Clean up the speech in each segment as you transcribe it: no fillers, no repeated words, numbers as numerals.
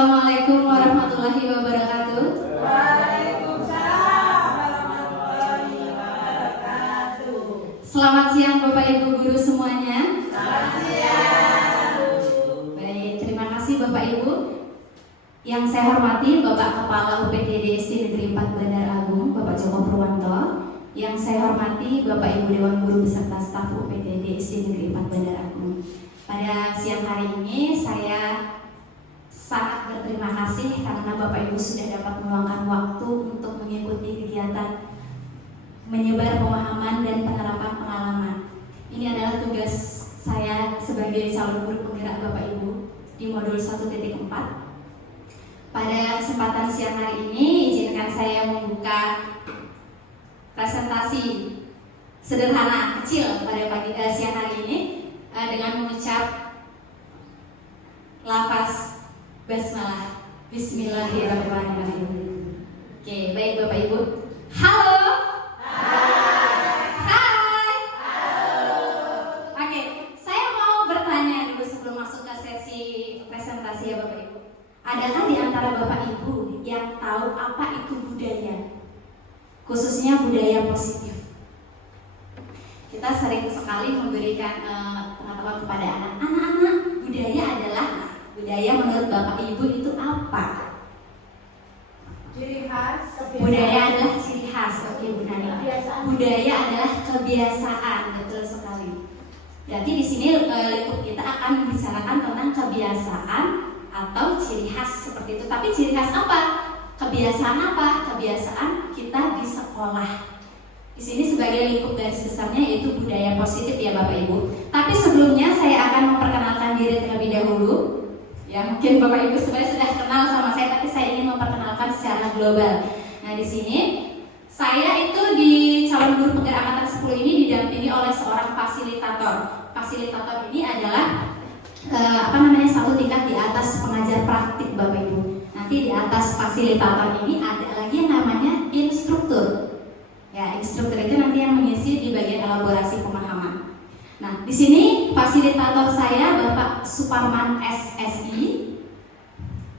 Assalamualaikum warahmatullahi wabarakatuh. Waalaikumsalam warahmatullahi wabarakatuh. Selamat siang Bapak Ibu guru semuanya. Selamat siang. Baik, terima kasih Bapak Ibu. Yang saya hormati Bapak Kepala UPTD SD Negeri 4 Bandar Agung, Bapak Joko Purwanto. Yang saya hormati Bapak Ibu Dewan Guru beserta staf UPTD SD Negeri 4 Bandar Agung. Pada siang hari ini saya sangat berterima kasih karena Bapak Ibu sudah dapat meluangkan waktu untuk mengikuti kegiatan menyebar pemahaman dan penerapan pengalaman. Ini adalah tugas saya sebagai calon guru penggerak Bapak Ibu di modul 1.4. Pada kesempatan siang hari ini, izinkan saya membuka presentasi sederhana kecil pada siang hari ini dengan mengucap lafaz basmalah. Bismillahirrahmanirrahim. Oke, baik Bapak Ibu. Halo. Hai. Oke, saya mau bertanya dulu sebelum masuk ke sesi presentasi ya Bapak Ibu. Adakah di antara Bapak Ibu yang tahu apa itu budaya? Khususnya budaya positif. Kita sering sekali memberikan pengetahuan kepada anak-anak. Budaya menurut Bapak Ibu itu apa? Ciri khas. Budaya adalah ciri khas. Oke, Bu Nani. Budaya adalah kebiasaan, betul sekali. Jadi di sini lingkup kita akan membicarakan tentang kebiasaan atau ciri khas seperti itu. Tapi ciri khas apa? Kebiasaan apa? Kebiasaan kita di sekolah. Di sini sebagai lingkup garis besarnya yaitu budaya positif ya Bapak Ibu. Tapi sebelumnya saya akan memperkenalkan diri terlebih dahulu. Ya mungkin Bapak Ibu sebenarnya sudah kenal sama saya, tapi saya ingin memperkenalkan secara global. Nah di sini saya itu di calon guru penggerak angkatan 10 ini didampingi oleh seorang fasilitator. Fasilitator ini adalah satu tingkat di atas pengajar praktik Bapak Ibu. Nanti di atas fasilitator ini ada lagi yang namanya instruktur. Ya, instruktur itu nanti yang mengisi di bagian elaborasi pemahaman. Nah, di sini fasilitator saya Bapak Suparman SSI.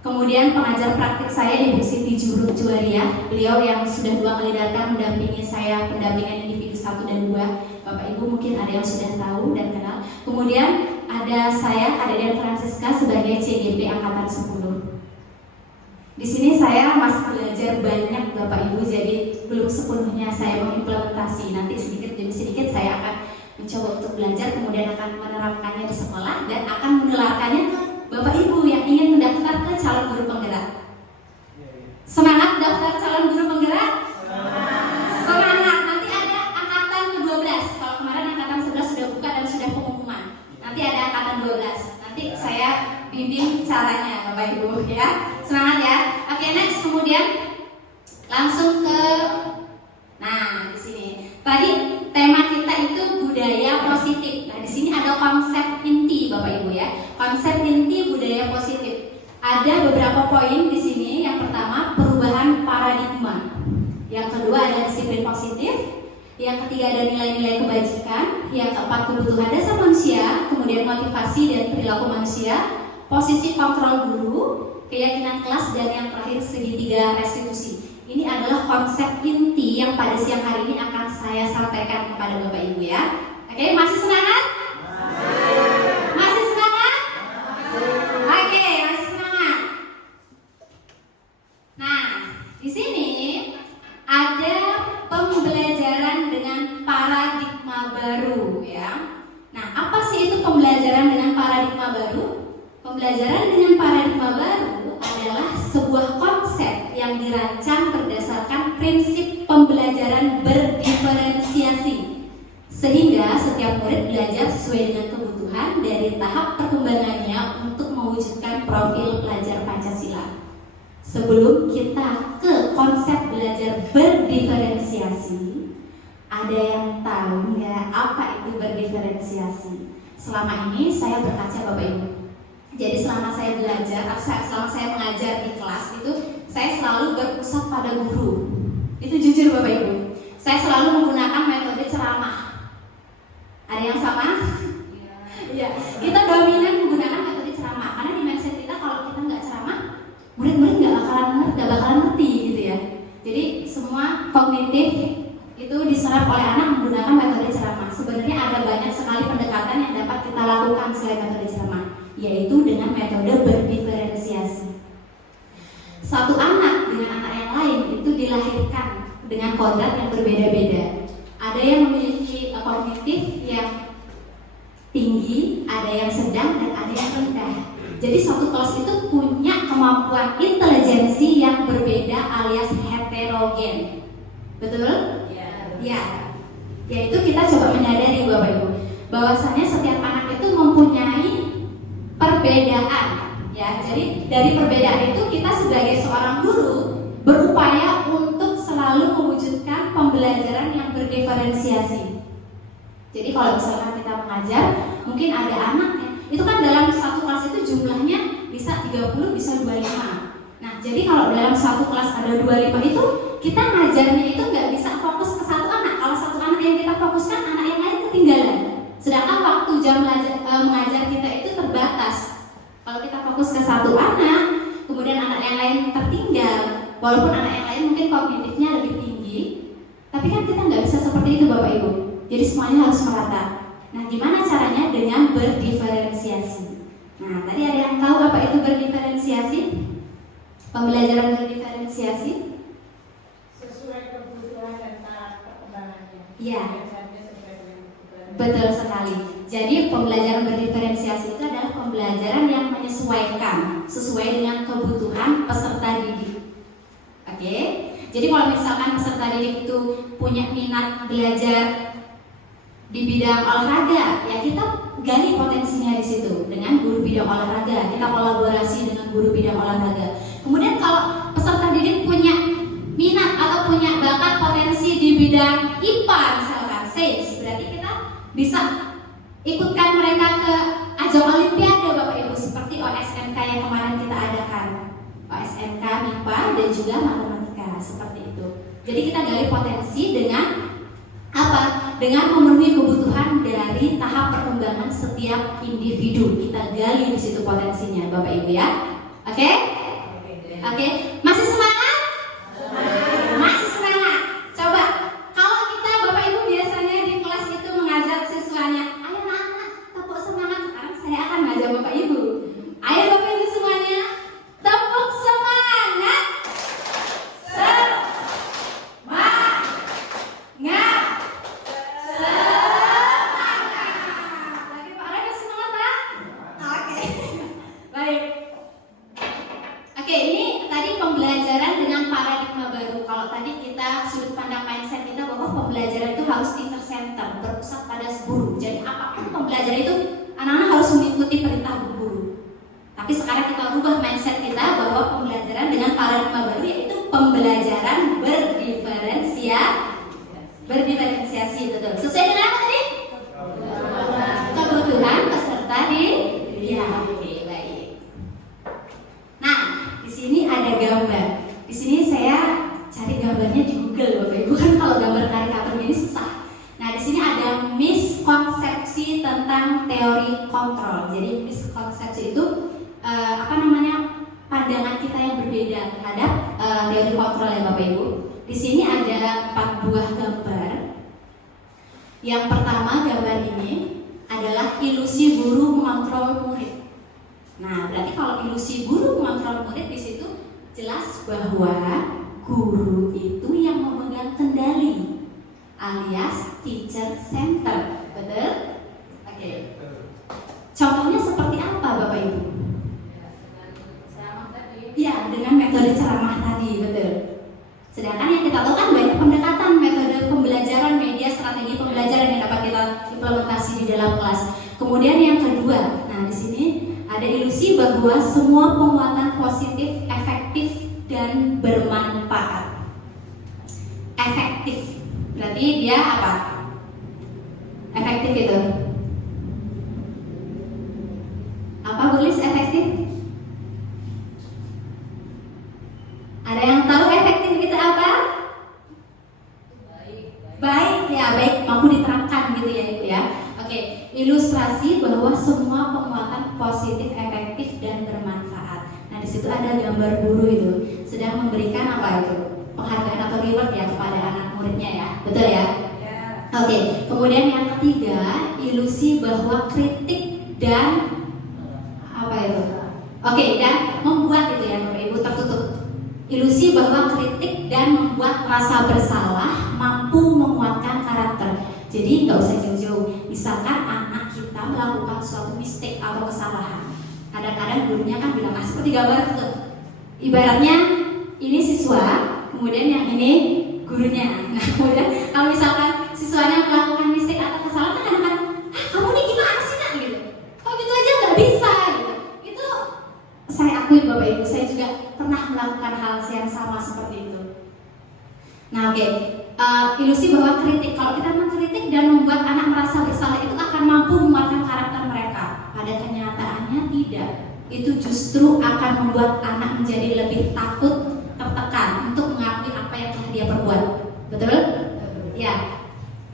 Kemudian pengajar praktik saya Ibu Siti Juwaria. Beliau yang sudah 2 kali datang mendampingi saya pendampingan individu 1 dan 2. Bapak Ibu mungkin ada yang sudah tahu dan kenal. Kemudian ada saya, Adelia Francisca sebagai CGP angkatan 10. Di sini saya masih belajar banyak Bapak Ibu, jadi belum sepenuhnya saya mengimplementasi. Nanti sedikit demi sedikit saya akan mencoba untuk belajar, kemudian akan menerapkannya di sekolah dan akan menularkannya ke Bapak Ibu yang ingin mendaftar ke calon guru penggerak. Semangat daftar calon guru penggerak? Semangat. Nanti ada angkatan ke-12. Kalau kemarin angkatan 11 sudah buka dan sudah pengumuman. Nanti ada angkatan 12. Nanti saya bimbing caranya Bapak Ibu ya. Semangat ya. Oke, next kemudian langsung ke di sini. Tadi tema kita itu budaya positif. Nah, di sini ada konsep inti Bapak Ibu ya. Konsep inti budaya positif. Ada beberapa poin di sini. Yang pertama, perubahan paradigma. Yang kedua ada disiplin positif. Yang ketiga ada nilai-nilai kebajikan. Yang keempat kebutuhan dasar manusia. Kemudian motivasi dan perilaku manusia. Posisi kontrol guru, keyakinan kelas, dan yang terakhir segitiga restitusi. Ini adalah konsep inti yang pada siang hari ini akan saya sampaikan kepada Bapak Ibu ya. Oke, masih semangat? Masih semangat? Oke, masih semangat. Nah, di sini ada pembelajaran dengan paradigma baru ya. Nah, apa sih itu pembelajaran dengan paradigma baru? Pembelajaran dengan paradigma baru adalah sebuah konsep yang dirancang berdasarkan prinsip pembelajaran berdiferensiasi, sehingga setiap murid belajar sesuai dengan kebutuhan dari tahap perkembangannya untuk mewujudkan profil pelajar Pancasila. Sebelum kita ke konsep belajar berdiferensiasi, ada yang tahu nggak apa itu berdiferensiasi? Selama ini saya berkaca Bapak Ibu. Jadi selama saya belajar, selama saya mengajar di kelas itu, saya selalu berpusat pada guru. Itu jujur Bapak Ibu. Saya selalu menggunakan metode ceramah. Ada yang sama? Iya. Kita dominan menggunakan metode ceramah karena di mindset kita kalau kita nggak ceramah, kognitif itu diserap oleh anak menggunakan metode ceramah. Sebenarnya ada banyak sekali pendekatan yang dapat kita lakukan selain metode ceramah, yaitu dengan metode berdiferensiasi. Satu anak dengan anak yang lain itu dilahirkan dengan kodrat yang berbeda-beda. Ada yang memiliki kognitif yang tinggi, ada yang sedang, dan ada yang rendah. Jadi satu kelas itu punya kemampuan intelijensi yang berbeda alias heterogen. Betul? Ya. Yaitu kita coba menyadari Bapak Ibu bahwasanya setiap anak itu mempunyai perbedaan. Ya, jadi dari perbedaan itu kita sebagai seorang guru berupaya untuk selalu mewujudkan pembelajaran yang berdiferensiasi. Jadi kalau misalkan kita mengajar, mungkin ada anak itu kan dalam satu kelas itu jumlahnya bisa 30, bisa 25. Nah, jadi kalau dalam satu kelas ada 25 itu, kita ngajarnya itu nggak bisa fokus ke satu anak. Kalau satu anak yang kita fokuskan, anak yang lain ketinggalan. Sedangkan waktu jam mengajar kita itu terbatas. Kalau kita fokus ke satu anak, kemudian anak yang lain tertinggal, walaupun anak yang lain mungkin kognitifnya lebih tinggi, tapi kan kita nggak bisa seperti itu Bapak Ibu. Jadi semuanya harus merata. Nah, gimana caranya? Dengan berdiferensiasi. Nah, tadi ada yang tahu apa itu berdiferensiasi? Pembelajaran berdiferensiasi? Sesuai kebutuhan dan taraf perkembangannya. Iya. Betul sekali. Jadi pembelajaran berdiferensiasi itu adalah pembelajaran yang menyesuaikan sesuai dengan kebutuhan peserta didik. Oke? Jadi kalau misalkan peserta didik itu punya minat belajar di bidang olahraga, ya kita gali potensinya di situ dengan guru bidang olahraga. Kita kolaborasi dengan guru bidang olahraga. Kemudian kalau peserta didik punya minat atau punya bakat potensi di bidang IPA misalkan, sains, berarti kita bisa ikutkan mereka ke ajang olimpiade Bapak Ibu seperti OSMK yang kemarin kita adakan. OSMK MIPA dan juga matematika seperti itu. Jadi kita gali potensi dengan apa? Dengan memenuhi kebutuhan dari tahap perkembangan setiap individu. Kita gali di situ potensinya, Bapak Ibu ya. Oke? Oke. Masih semangat? Masih semangat. Coba kalau kita Bapak Ibu biasanya di kelas itu mengajak siswanya, ayo anak-anak tepuk semangat. Sekarang saya akan ngajak Bapak Ibu. Ayo Bapak Ibu semuanya, tepuk semangat. Oke, ini tadi pembelajaran dengan paradigma baru. Kalau tadi kita sudut pandang mindset kita bahwa pembelajaran itu harus teacher center, berpusat pada guru. Jadi apapun pembelajaran itu anak-anak harus mengikuti perintah guru. Tapi sekarang kita rubah mindset kita bahwa pembelajaran dengan paradigma baru yaitu pembelajaran berdiferensiasi, betul. Sesuai dengan apa tadi? Kebutuhan peserta didik. Ya, oke, baik. Nah, di sini ada gambar. Di sini saya cari gambarnya di Google, Bapak Ibu, kan kalau gambar karikatur ini susah. Nah, di sini ada miskonsepsi tentang teori kontrol. Jadi miskonsepsi itu pandangan kita yang berbeda terhadap teori kontrol ya Bapak Ibu. Di sini ada 4 buah gambar. Yang pertama gambar ini adalah ilusi guru mengontrol murid. Nah, berarti kalau ilusi guru mengontrol murid di situ jelas bahwa guru itu yang memegang kendali, alias teacher center, betul? Oke. Contohnya seperti apa, Bapak Ibu? Ya, dengan metode ceramah tadi, betul. Sedangkan yang kita tahu kan banyak pendekatan metode pembelajaran, media, strategi pembelajaran yang dapat kita implementasi di dalam kelas. Kemudian yang kedua, nah di sini ada ilusi bahwa semua penguatan positif, efektif, dan bermanfaat. Efektif, berarti dia apa? Efektif itu apa, tulis efektif? Ada yang tahu efektif itu apa? Baik ya, baik, mampu diterangkan gitu ya itu ya. Oke, ilustrasi bahwa semua penguatan positif, efektif, dan bermanfaat. Nah di situ ada gambar guru itu sedang memberikan apa itu? Penghargaan atau reward ya kepada anak muridnya ya, betul ya? Ya. Oke, kemudian yang ketiga, ilusi bahwa kritik dan apa itu? Oke, dan membuat itu ya Bapak Ibu tertutup. Ilusi bahwa kritik dan membuat rasa bersalah mampu menguatkan karakter. Jadi nggak usah jauh-jauh. Misalkan anak kita melakukan suatu mistake atau kesalahan, kadang-kadang gurunya kan bilang, seperti gambar itu. Ibaratnya ini siswa, kemudian yang ini gurunya. Nah, kemudian kalau misalkan siswanya melakukan mistake atau kesalahan, kan kadang-kadang, kamu nih gimana sih nak gitu? Kok gitu aja nggak bisa gitu? Itu saya akui Bapak Ibu, saya juga pernah melakukan hal yang sama seperti itu. Nah, oke. Ilusi bahwa kritik, kalau kita mengkritik dan membuat anak merasa bersalah itu akan mampu menguatkan karakter mereka. Pada kenyataannya tidak. Itu justru akan membuat anak menjadi lebih takut, tertekan untuk mengakui apa yang telah dia perbuat. Betul? Ya.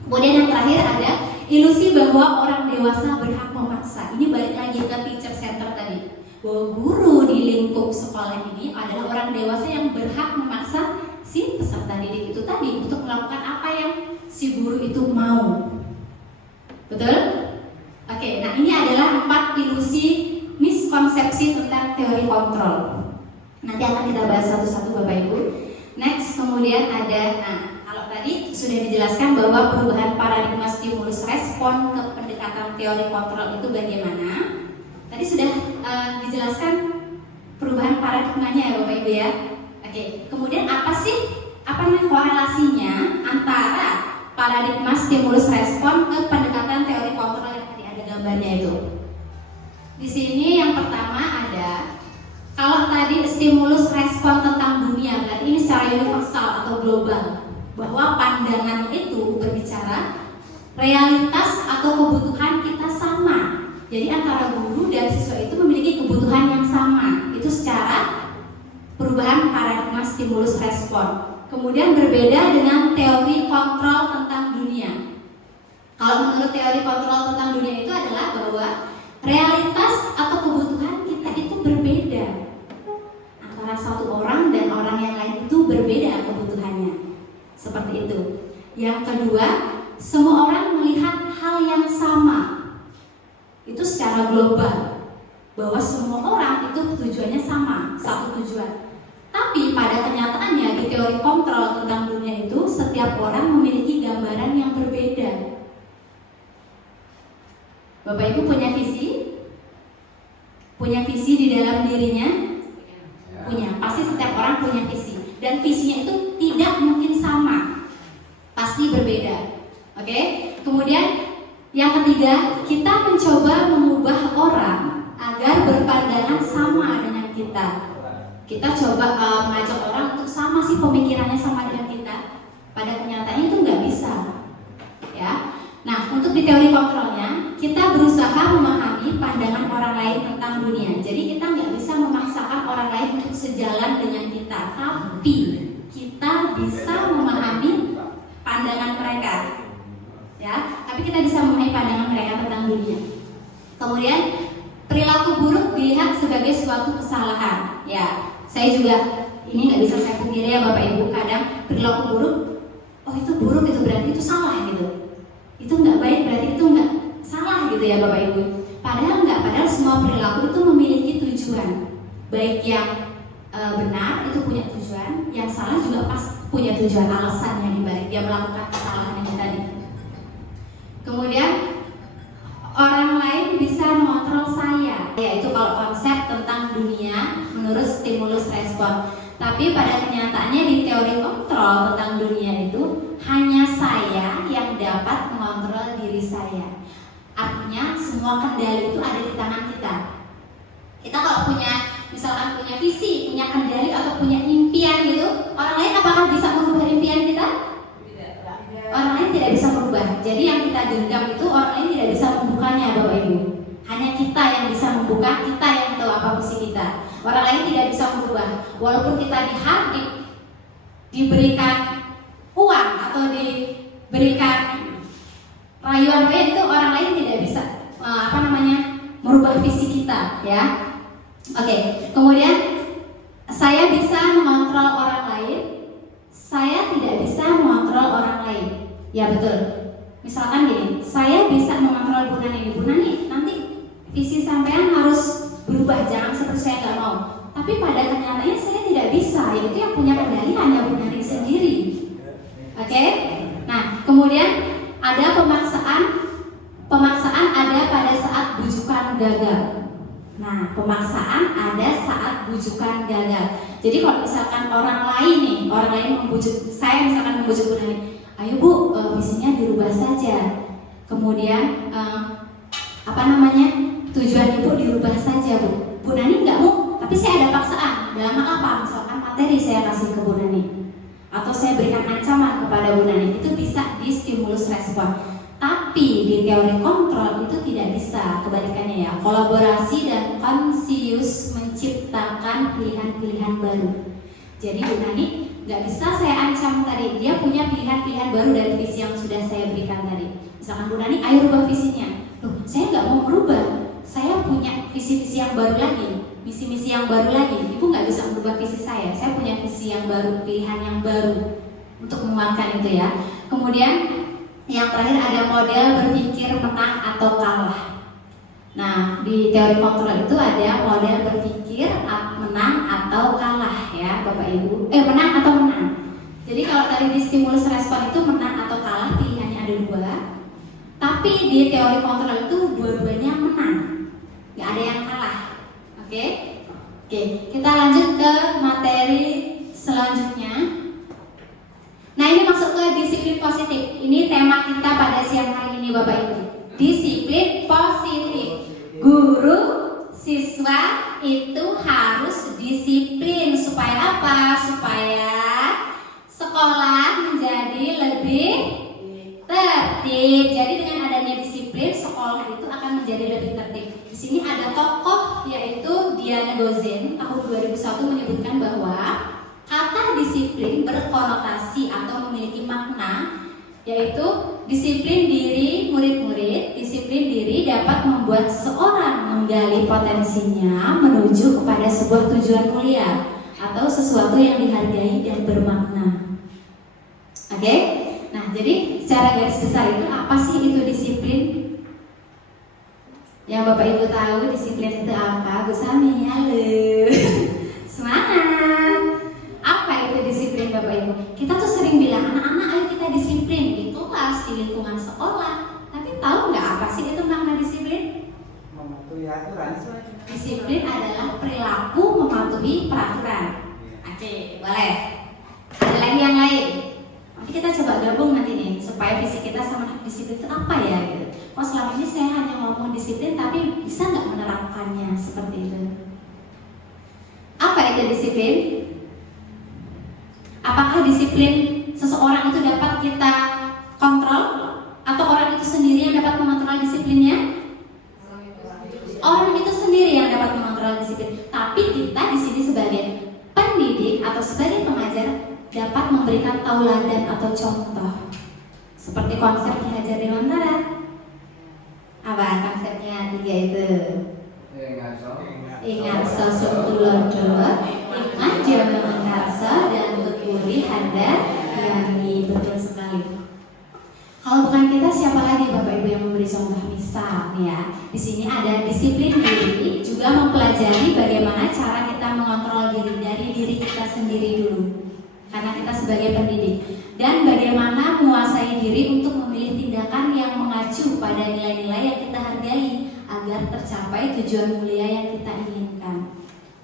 Kemudian yang terakhir ada ilusi bahwa orang dewasa berhak memaksa. Ini balik lagi ke teacher center tadi, bahwa guru di lingkup sekolah ini adalah orang dewasa yang berhak memaksa si peserta didik itu tadi untuk melakukan apa yang si guru itu mau. Betul? Oke, nah ini adalah 4 ilusi miskonsepsi tentang teori kontrol. Nanti akan kita bahas satu-satu Bapak Ibu. Next, kemudian ada, nah kalau tadi sudah dijelaskan bahwa perubahan paradigma stimulus respon ke pendekatan teori kontrol itu bagaimana. Tadi sudah dijelaskan perubahan paradigmanya ya Bapak Ibu ya. Oke, kemudian apa korelasinya antara paradigma stimulus respon ke pendekatan teori kontrol yang tadi ada gambarnya itu? Di sini yang pertama ada, kalau tadi stimulus respon tentang dunia, berarti ini secara universal atau global, bahwa pandangan itu berbicara realitas atau kebutuhan kita sama. Jadi antara guru dan siswa itu memiliki kebutuhan yang sama. Itu secara perubahan paradigma stimulus respon. Kemudian berbeda dengan teori kontrol tentang dunia. Kalau menurut teori kontrol tentang dunia itu adalah bahwa realitas atau kebutuhan kita itu berbeda. Antara satu orang dan orang yang lain itu berbeda kebutuhannya. Seperti itu. Yang kedua, semua orang melihat hal yang sama. Itu secara global, bahwa semua orang itu tujuannya sama, satu tujuan. Tapi pada kenyataannya di teori kontrol tentang dunia itu setiap orang memiliki gambaran yang berbeda. Bapak Ibu punya visi? Punya visi di dalam dirinya? Punya. Pasti setiap orang punya visi. Dan visinya itu tidak mungkin sama. Pasti berbeda. Oke? Kemudian yang ketiga, kita mencoba mengubah orang agar berpandangan sama dengan kita. Kita coba mengajak orang untuk sama sih pemikirannya sama dengan kita. Pada kenyataannya itu nggak bisa, ya. Nah, untuk di teori kontrolnya, kita berusaha memahami pandangan orang lain tentang dunia. Jadi kita nggak bisa memaksakan orang lain untuk sejalan dengan kita, tapi kita bisa memahami pandangan mereka, ya. Tapi kita bisa memahami pandangan mereka tentang dunia. Kemudian perilaku buruk dilihat sebagai suatu kesalahan, ya. Saya juga ini nggak bisa saya pungkiri ya Bapak Ibu, kadang perilaku buruk, oh itu buruk itu berarti itu salah gitu, itu nggak baik berarti itu nggak salah gitu ya Bapak Ibu. Padahal nggak, padahal semua perilaku itu memiliki tujuan, baik yang benar itu punya tujuan, yang salah juga pas punya tujuan, alasannya dibalik dia melakukan kesalahan yang tadi. Kemudian orang lain bisa mengontrol saya, yaitu kalau konsep tentang dunia menurut stimulus respon. Tapi pada kenyataannya di teori kontrol tentang dunia itu hanya saya yang dapat mengontrol diri saya. Artinya semua kendali itu ada di tangan kita. Kita kalau punya, misalkan punya visi, punya kendali atau punya impian gitu, orang lain apakah bisa merubah impian kita? Orang lain tidak bisa merubah. Jadi yang kita genggam itu orang lain tidak bisa membukanya Bapak Ibu. Hanya kita yang bisa membuka, kita yang tahu apa visi kita. Orang lain tidak bisa merubah. Walaupun kita diberikan uang atau diberikan rayuan-rayuan, itu orang lain tidak bisa merubah visi kita, ya. Oke. Kemudian saya bisa mengontrol orang lain, saya tidak bisa mengontrol orang Ya betul. Misalkan gini, saya bisa mengontrol Bu Nani. Bu Nani, nanti visi sampean harus berubah, jangan seperti saya nggak mau. Tapi pada kenyataannya saya tidak bisa. Itu yang punya kendali hanya Bu Nani sendiri. Oke? Nah, kemudian ada pemaksaan. Pemaksaan ada pada saat bujukan gagal. Nah, pemaksaan ada saat bujukan gagal. Jadi kalau misalkan orang lain membujuk, saya misalkan membujuk Bu Nani, ayo Bu, visinya dirubah saja. Kemudian tujuan Ibu dirubah saja Bu. Bu Nani nggak mau, tapi saya ada paksaan. Dalam hal apa? Misalkan materi saya kasih ke Bu Nani, atau saya berikan ancaman kepada Bu Nani, itu bisa di stimulus respon. Tapi di teori kontrol itu tidak bisa, kebalikannya ya. Kolaborasi dan konsius menciptakan pilihan-pilihan baru. Jadi Bu Nani nggak bisa saya ancam tadi, dia punya pilihan-pilihan baru dari visi yang sudah saya berikan tadi. Misalkan Bu Nani, ayo rubah visinya. Loh, saya nggak mau merubah, saya punya visi-visi yang baru lagi, misi-misi yang baru lagi. Ibu nggak bisa merubah visi saya punya visi yang baru, pilihan yang baru untuk menguatkan itu ya. Kemudian yang terakhir ada model berpikir menang atau kalah. Nah, di teori kontrol itu ada model berpikir menang atau kalah ya Bapak Ibu. Menang atau menang. Jadi kalau tadi di stimulus respon itu menang atau kalah, pilihannya ada dua. Tapi di teori kontrol itu dua-duanya menang, nggak ada yang kalah. Oke, kita lanjut ke materi selanjutnya. Nah, ini masuk ke disiplin positif. Ini tema kita pada siang hari ini Bapak Ibu. Disiplin positif. Guru, siswa itu harus disiplin. Supaya apa? Supaya sekolah menjadi lebih tertib. Jadi dengan adanya disiplin, sekolah itu akan menjadi lebih tertib. Di sini ada tokoh yaitu Diana Gozen tahun 2001 menyebutkan bahwa kata disiplin berkonotasi atau memiliki makna, yaitu disiplin diri murid-murid. Disiplin diri dapat membuat seseorang menggali potensinya menuju kepada sebuah tujuan mulia atau sesuatu yang dihargai dan bermakna. Oke? Nah, jadi secara garis besar itu apa sih itu disiplin? Yang Bapak Ibu tahu disiplin itu apa? Bu Sami, halo. Semangat. Apa itu disiplin Bapak Ibu? Kita tuh sering bilang anak-anak ayo kita disiplin di kelas, di lingkungan sekolah. Tapi tahu nggak apa sih itu makna disiplin? Mematuhi aturan. Disiplin adalah perilaku mematuhi peraturan. Oke, boleh. Ada lagi yang lain? Nanti kita coba gabung nanti nih supaya visi kita sama disiplin itu apa ya? Gitu. Oh selama ini saya hanya ngomong disiplin tapi bisa nggak menerapkannya seperti itu? Apa itu disiplin? Apakah disiplin seseorang itu dapat kita kontrol atau orang itu sendiri yang dapat mengontrol disiplinnya? Orang itu sendiri yang dapat mengontrol disiplin. Tapi kita di sini sebagai pendidik atau sebagai pengajar dapat memberikan tauladan atau contoh. Seperti konsep Ki Hajar Dewantara. Apa konsepnya 3 itu? Ingarso Sumtulodo, Iman Jono Mengarso, dan Tuturi Handar Yani. Betul sekali. Kalau bukan kita siapa lagi Bapak Ibu yang memberi contoh? Misal ya, di sini ada disiplin diri, juga mempelajari bagaimana cara kita mengontrol diri dari diri kita sendiri dulu. Karena kita sebagai pendidik, dan bagaimana menguasai diri untuk memilih tindakan yang mengacu pada nilai-nilai yang kita hargai agar tercapai tujuan mulia yang kita inginkan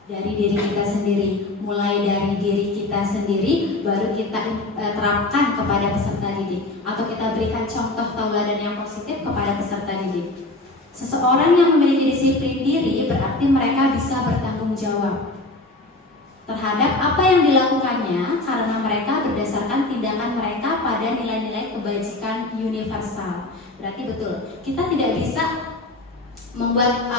dari diri kita sendiri. Mulai dari diri kita sendiri, baru kita terapkan kepada peserta didik, atau kita berikan contoh tauladan yang positif kepada peserta didik. Seseorang yang memiliki disiplin diri berarti mereka bisa bertanggung jawab terhadap apa yang dilakukannya, karena mereka berdasarkan tindakan mereka pada nilai-nilai kebajikan universal. Berarti betul, kita tidak bisa membuat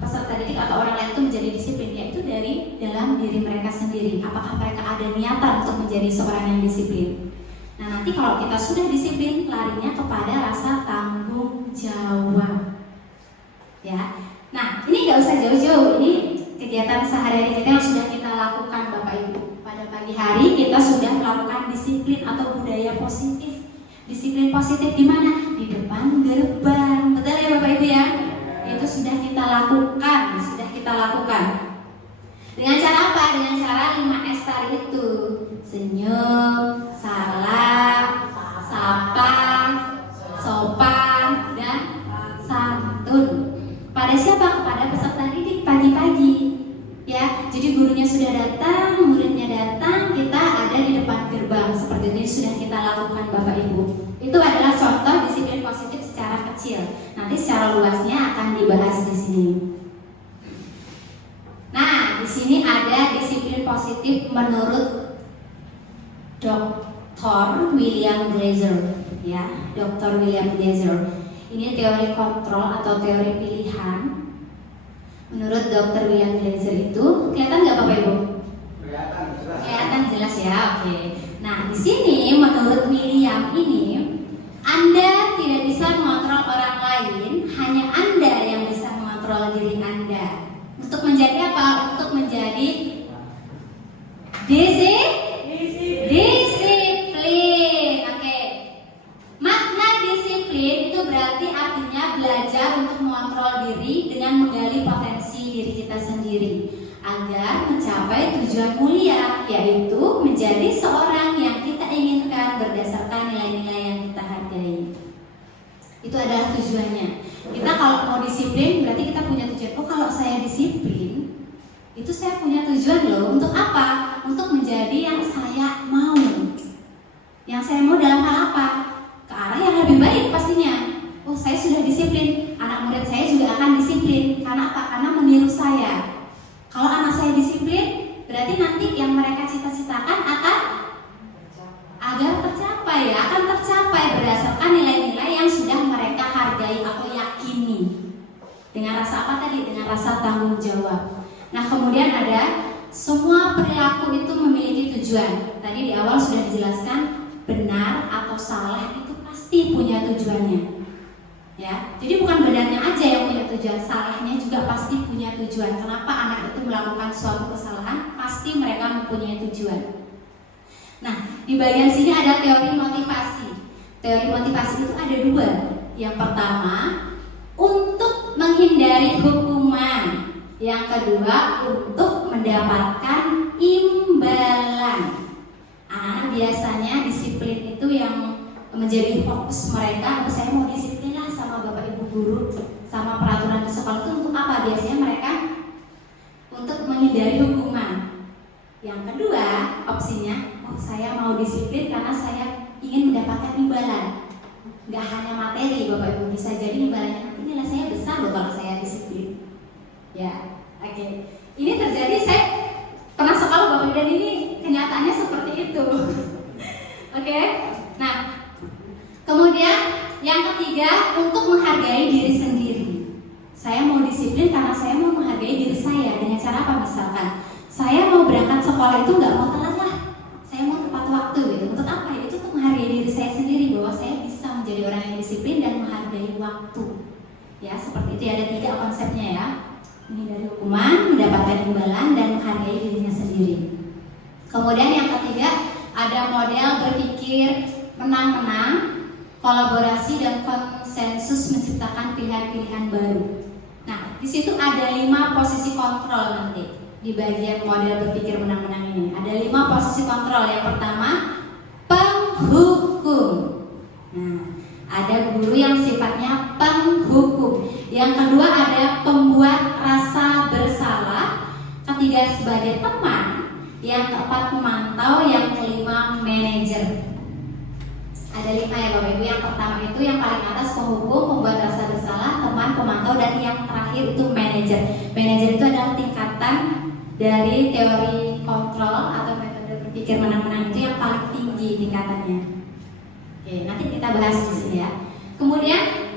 peserta didik atau orang lain itu menjadi disiplin, yaitu dari dalam diri mereka sendiri. Apakah mereka ada niatan untuk menjadi seorang yang disiplin? Nah, nanti kalau kita sudah disiplin, larinya kepada rasa tanggung jawab. Ya, nah ini nggak usah jauh-jauh. Ini kegiatan sehari-hari kita yang sudah kita lakukan Bapak Ibu. Pada pagi hari kita sudah melakukan disiplin atau budaya positif. Disiplin positif di mana? Di depan gerbang. Betul ya Bapak Ibu ya? Itu sudah kita lakukan, Dengan cara apa? Dengan cara 5S tadi itu. Senyum, salam, sapa, sopan, dan santun. Pada siapa? Kepada peserta didik pagi-pagi. Ya, jadi gurunya sudah datang, muridnya datang, kita ada di depan gerbang. Seperti ini sudah kita lakukan Bapak Ibu. Itu adalah contoh disiplin positif secara kecil. Nanti secara luasnya akan dibahas di sini. Nah, di sini ada disiplin positif menurut Dr. William Glaser, ya, Dr. William Glaser. Ini teori kontrol atau teori pilihan. Menurut Dr. William Glaser itu kelihatan nggak Bapak Ibu? Kelihatan jelas ya, oke. Nah, di sini menurut William ini, Anda tidak bisa mengontrol orang lain, hanya Anda yang bisa mengontrol diri Anda. Untuk menjadi apa? Untuk menjadi disiplin. Oke. Makna disiplin itu berarti artinya belajar untuk mengontrol diri dengan menggali potensi diri kita sendiri agar mencapai tujuan mulia, yaitu menjadi seorang yang kita inginkan berdasarkan nilai-nilai yang kita hargai. Itu adalah tujuannya. Kita kalau mau disiplin berarti kita punya tujuan. Oh, kalau saya disiplin, itu saya punya tujuan loh. Untuk apa? Untuk menjadi yang saya mau. Yang saya mau dalam hal apa? Ke arah yang lebih baik pastinya. Oh, saya sudah disiplin, anak murid saya juga akan disiplin. Karena apa? Karena meniru saya. Kalau anak saya disiplin, berarti nanti yang mereka cita-citakan akan tercapai berdasarkan nilai-nilai yang sudah mereka hargai atau yakini. Dengan rasa apa tadi? Dengan rasa tanggung jawab. Nah, kemudian ada semua perilaku itu memiliki tujuan. Tadi di awal sudah dijelaskan, benar atau salah itu pasti punya tujuannya. Ya, jadi bukan benarnya aja yang punya tujuan, salahnya juga pasti punya tujuan. Kenapa anak itu melakukan suatu kesalahan? Pasti mereka mempunyai tujuan. Nah, di bagian sini ada teori motivasi. Teori motivasi itu ada dua. Yang pertama, untuk menghindari hukuman. Yang kedua, untuk mendapatkan imbalan. Anak-anak biasanya disiplin itu yang menjadi fokus mereka. Saya mau disiplin lah sama Bapak Ibu guru, sama peraturan di sekolah itu untuk apa? Biasanya mereka untuk menghindari hukuman. Yang kedua, opsinya, oh saya mau disiplin karena saya ingin mendapatkan imbalan. Gak hanya materi Bapak Ibu, bisa jadi imbalannya nanti nilai saya besar loh kalau saya disiplin. Ya, oke. Ini terjadi, saya pernah sekolah Bapak Ibu, dan ini kenyataannya seperti itu. Oke. Nah, kemudian yang ketiga, untuk menghargai diri sendiri. Saya mau disiplin karena saya mau menghargai diri saya. Dengan cara apa? Misalkan saya mau berangkat sekolah itu nggak mau telat lah, saya mau tepat waktu gitu. Untuk apa? Itu untuk menghargai diri saya sendiri, bahwa saya bisa menjadi orang yang disiplin dan menghargai waktu. Ya, seperti itu. Ada 3 konsepnya ya. Menghindari hukuman, mendapatkan imbalan, dan menghargai dirinya sendiri. Kemudian yang ketiga, ada model berpikir menang-menang, kolaborasi dan konsensus menciptakan pilihan-pilihan baru. Nah, di situ ada 5 posisi kontrol nanti di bagian model berpikir menang-menang ini. Ada 5 posisi kontrol. Yang pertama, penghukum. Nah, ada guru yang sifatnya penghukum. Yang kedua, ada pembuat rasa bersalah. Ketiga, sebagai teman. Yang keempat, pemantau. Yang kelima, manajer. Ada 5 ya Bapak Ibu. Yang pertama itu yang paling atas penghukum, pembuat rasa bersalah, teman, pemantau, dan yang terakhir itu manajer. Manajer itu adalah tingkatan dari teori kontrol atau metode berpikir menang-menang, itu yang paling tinggi tingkatannya. Oke, nanti kita bahas di sini ya. Kemudian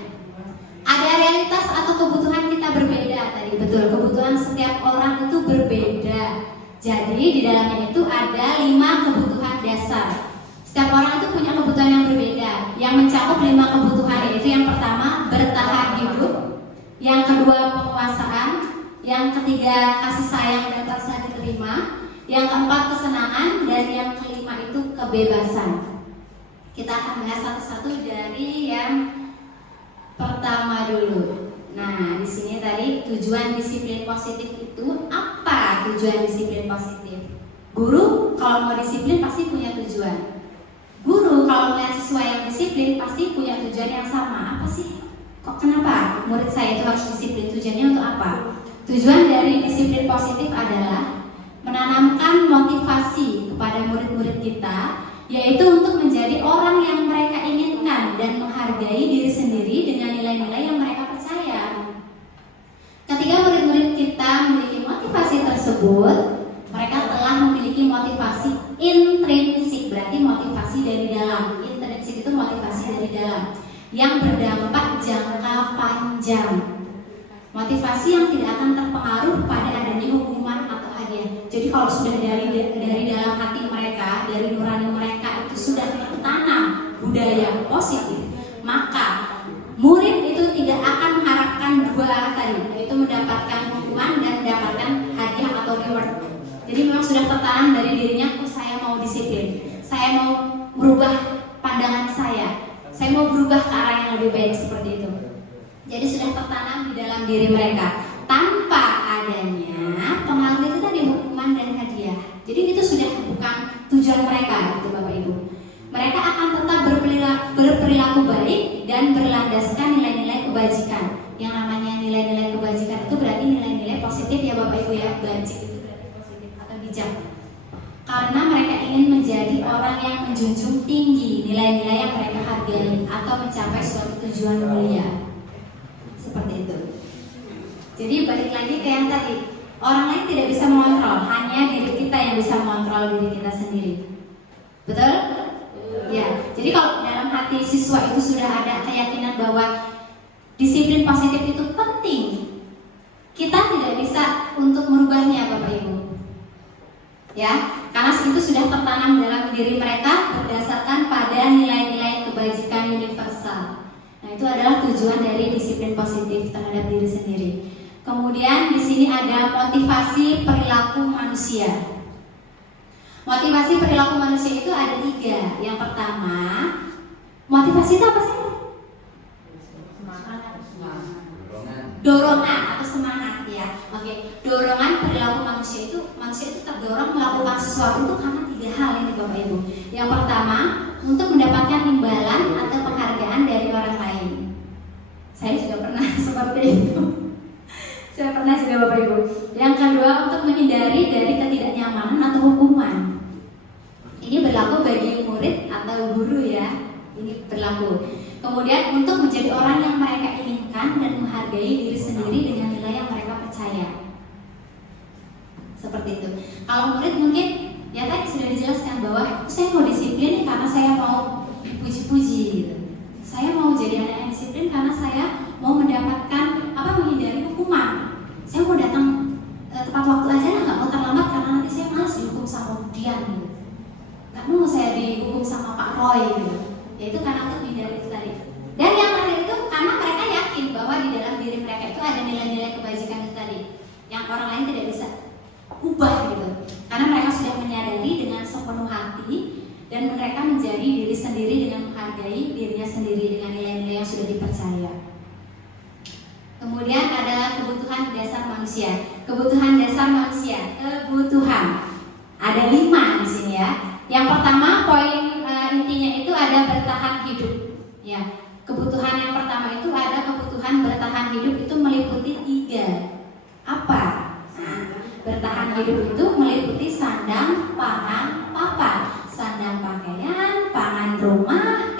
ada realitas atau kebutuhan kita berbeda tadi. Betul, kebutuhan setiap orang itu berbeda. Jadi di dalamnya itu ada 5 kebutuhan dasar. Setiap orang itu punya kebutuhan yang berbeda, yang mencakup 5 kebutuhan, yaitu yang pertama bertahan hidup, yang kedua penguasaan, yang ketiga kasih sayang dan rasa diterima, yang keempat kesenangan, dan yang kelima itu kebebasan. Kita akan bahas satu-satu dari yang pertama dulu. Nah, di sini tadi tujuan disiplin positif itu apa? Tujuan disiplin positif. Guru kalau mau disiplin pasti punya tujuan. Guru kalau melihat siswa yang disiplin pasti punya tujuan yang sama. Apa sih? Kok kenapa murid saya itu harus disiplin? Tujuannya untuk apa? Tujuan dari disiplin positif adalah menanamkan motivasi kepada murid-murid kita, yaitu untuk menjadi orang yang mereka inginkan dan menghargai diri sendiri dengan nilai-nilai yang mereka percaya. Ketika murid-murid kita memiliki motivasi tersebut, mereka telah memiliki motivasi intrinsik, berarti motivasi dari dalam. Intrinsik itu motivasi dari dalam yang berdampak jangka panjang. Motivasi yang tidak akan terpengaruh pada adanya hukuman atau hadiah. Jadi kalau sudah dari dalam hati mereka, dari nurani mereka itu sudah tertanam budaya positif, maka murid itu tidak akan mengharapkan dua tadi, yaitu mendapatkan hukuman dan mendapatkan hadiah atau reward. Jadi memang sudah tertanam dari dirinya, saya mau disiplin, saya mau merubah pandangan saya mau berubah ke arah yang lebih baik seperti itu. Jadi sudah tertanam di dalam diri mereka tanpa adanya pengaruh itu tadi hukuman dan hadiah. Jadi itu sudah bukan tujuan mereka, gitu Bapak Ibu. Mereka akan tetap berperilaku baik dan berlandaskan nilai-nilai kebajikan. Yang namanya nilai-nilai kebajikan itu berarti nilai-nilai positif ya Bapak Ibu ya. Bajik itu berarti positif atau bijak. Karena mereka ingin menjadi orang yang menjunjung tinggi nilai-nilai yang mereka hargai atau mencapai suatu tujuan mulia. Seperti itu. Jadi balik lagi ke yang tadi, orang lain tidak bisa mengontrol, hanya diri kita yang bisa mengontrol diri kita sendiri. Betul? Ya. Jadi kalau dalam hati siswa itu sudah ada keyakinan bahwa disiplin positif itu penting, kita tidak bisa untuk merubahnya Bapak Ibu. Ya, karena itu sudah tertanam dalam diri mereka berdasarkan pada nilai-nilai kebajikan universal. Nah, itu adalah tujuan dari disiplin positif terhadap diri sendiri. Kemudian di sini ada motivasi perilaku manusia. Motivasi perilaku manusia itu ada 3. Yang pertama, motivasi itu apa sih? Dorongan atau semangat ya. Oke, dorongan perilaku manusia itu terdorong melakukan sesuatu itu karena 3 hal ini Bapak Ibu. Yang pertama, untuk mendapatkan imbalan atau penghargaan dari orang lain. Saya juga pernah seperti itu. Saya pernah juga Bapak Ibu. Yang kedua, untuk menghindari dari ketidaknyamanan atau hukuman. Ini berlaku bagi murid atau guru ya. Ini berlaku. Kemudian untuk menjadi orang yang mereka inginkan dan menghargai diri sendiri dengan nilai yang mereka percaya. Seperti itu. Kalau murid mungkin ya tadi sudah dijelaskan bahwa saya mau disiplin karena saya mau dipuji-puji gitu. Saya mau jadi anak yang disiplin karena saya mau mendapatkan menghindari hukuman. Saya mau datang tepat waktu aja, nggak mau terlambat karena nanti saya malas dihukum sama Budian gitu. Nggak mau saya dihukum sama Pak Roy gitu. Yaitu karena untuk menghindari itu tadi. Dan yang terakhir itu karena mereka yakin bahwa di dalam diri mereka itu ada nilai-nilai kebajikan itu tadi yang orang lain tidak bisa ubah gitu. Karena mereka sudah menyadari dengan sepenuh hati dan mereka menjadi diri sendiri dengan menghargai dirinya sendiri dengan nilai-nilai yang sudah dipercaya. Kemudian adalah kebutuhan dasar manusia. Kebutuhan dasar manusia, kebutuhan. Ada 5 di sini ya. Yang pertama poin intinya itu ada bertahan hidup. Ya. Kebutuhan yang pertama itu ada kebutuhan bertahan hidup itu meliputi 3. Apa? Nah, bertahan hidup itu meliputi sandang, pangan, papan. Sandang pakaian, pangan rumah,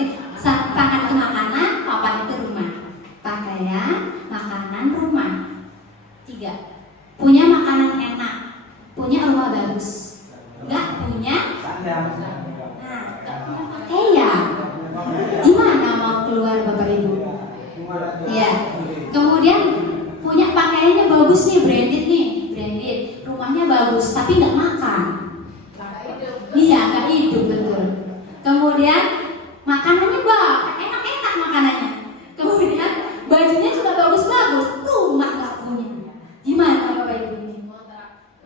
pangan itu makanan, papan itu rumah. Pakaian, makanan, rumah. 3. Punya makanan enak, punya rumah bagus. Enggak punya pakaian. Gimana mau keluar Bapak Ibu? Ya. Kemudian punya pakaiannya bagus nih, branded. Rumahnya bagus, tapi nggak makan. Iya, nggak hidup betul. Kemudian makanannya enak-enak makanannya. Kemudian bajunya juga bagus-bagus, rumah nggak punya. Gimana Bapak Ibu?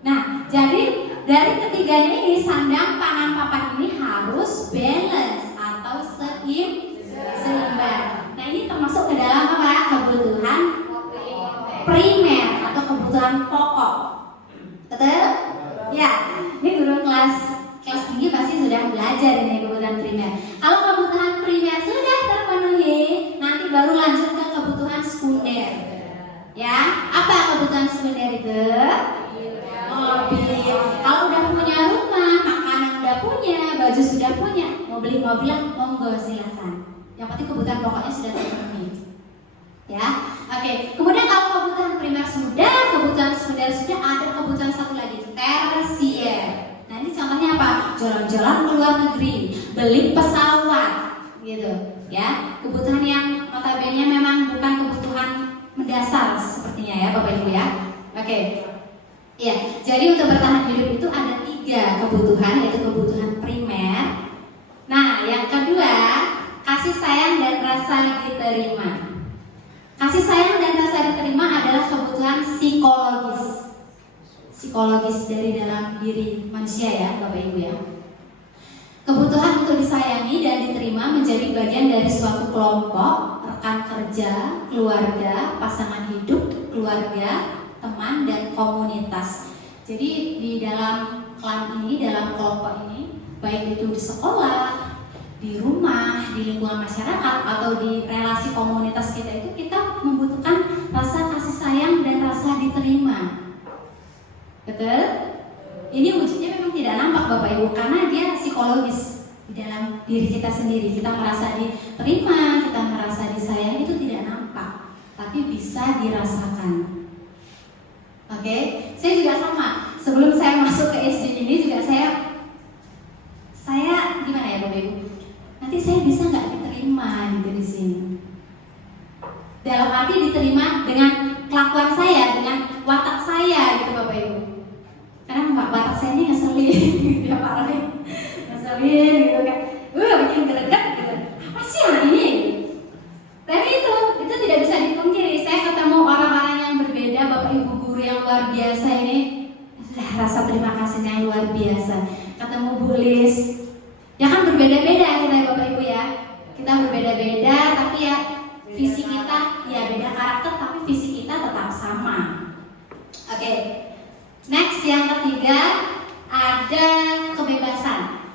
Nah, jadi dari ketiganya ini sandang, pangan, papan ini harus balance atau seimbang. Nah ini termasuk ke dalam apa? Kebutuhan primer atau kebutuhan pokok. Betul? Ya, ini guru kelas tinggi pasti sudah belajar ini kebutuhan primer. Kalau kebutuhan primer sudah terpenuhi, nanti baru lanjut ke kebutuhan sekunder. Ya, apa kebutuhan sekunder itu? Mobil. Kalau udah punya rumah, makanan udah punya, baju sudah punya, mau beli mobil, monggo silakan. Yang penting kebutuhan pokoknya sudah terpenuhi. Ya, oke. Kemudian kalau kebutuhan primer sudah, kebutuhan sekunder sudah, ada kebutuhan satu lagi, tersier. Nah ini contohnya apa? Jalan-jalan ke luar negeri, beli pesawat, gitu. Ya, kebutuhan yang notabene memang bukan kebutuhan mendasar sepertinya ya, Bapak Ibu ya. Oke. Ya, jadi untuk bertahan hidup itu ada 3 kebutuhan, yaitu kebutuhan primer. Nah, yang kedua, kasih sayang dan rasa diterima. Kasih sayang dan rasa diterima adalah kebutuhan psikologis dari dalam diri manusia ya, Bapak Ibu ya. Kebutuhan untuk disayangi dan diterima menjadi bagian dari suatu kelompok, rekan kerja, keluarga, pasangan hidup, keluarga, teman, dan komunitas. Jadi di dalam klan ini, dalam kelompok ini, baik itu di sekolah, di rumah, di lingkungan masyarakat, atau di relasi komunitas kita itu, kita membutuhkan rasa kasih sayang dan rasa diterima. Betul? Ini wujudnya memang tidak nampak Bapak Ibu, karena dia psikologis di dalam diri kita sendiri. Kita merasa diterima, kita merasa disayang, itu tidak nampak, tapi bisa dirasakan. Oke, saya juga sama. Sebelum saya masuk ke SD ini juga saya gimana ya Bapak Ibu? Nanti saya bisa nggak diterima gitu di sini. Dalam arti diterima dengan kelakuan saya, dengan watak saya gitu Bapak Ibu. Karena watak saya ini ngeselin, ya Pak Roy, ngeselin gitu kan, bikin greget gitu. Apa sih yang ini? Tapi itu tidak bisa dipungkiri. Saya ketemu orang-orang yang berbeda, Bapak Ibu guru yang luar biasa ini, rasa terima kasihnya yang luar biasa. Ketemu Bu Lis, ya kan berbeda-beda kita ya Bapak Ibu ya. Kita berbeda-beda, tapi ya visi kita ya beda karakter, tapi visi kita tetap sama. Oke. Next, yang ketiga ada kebebasan.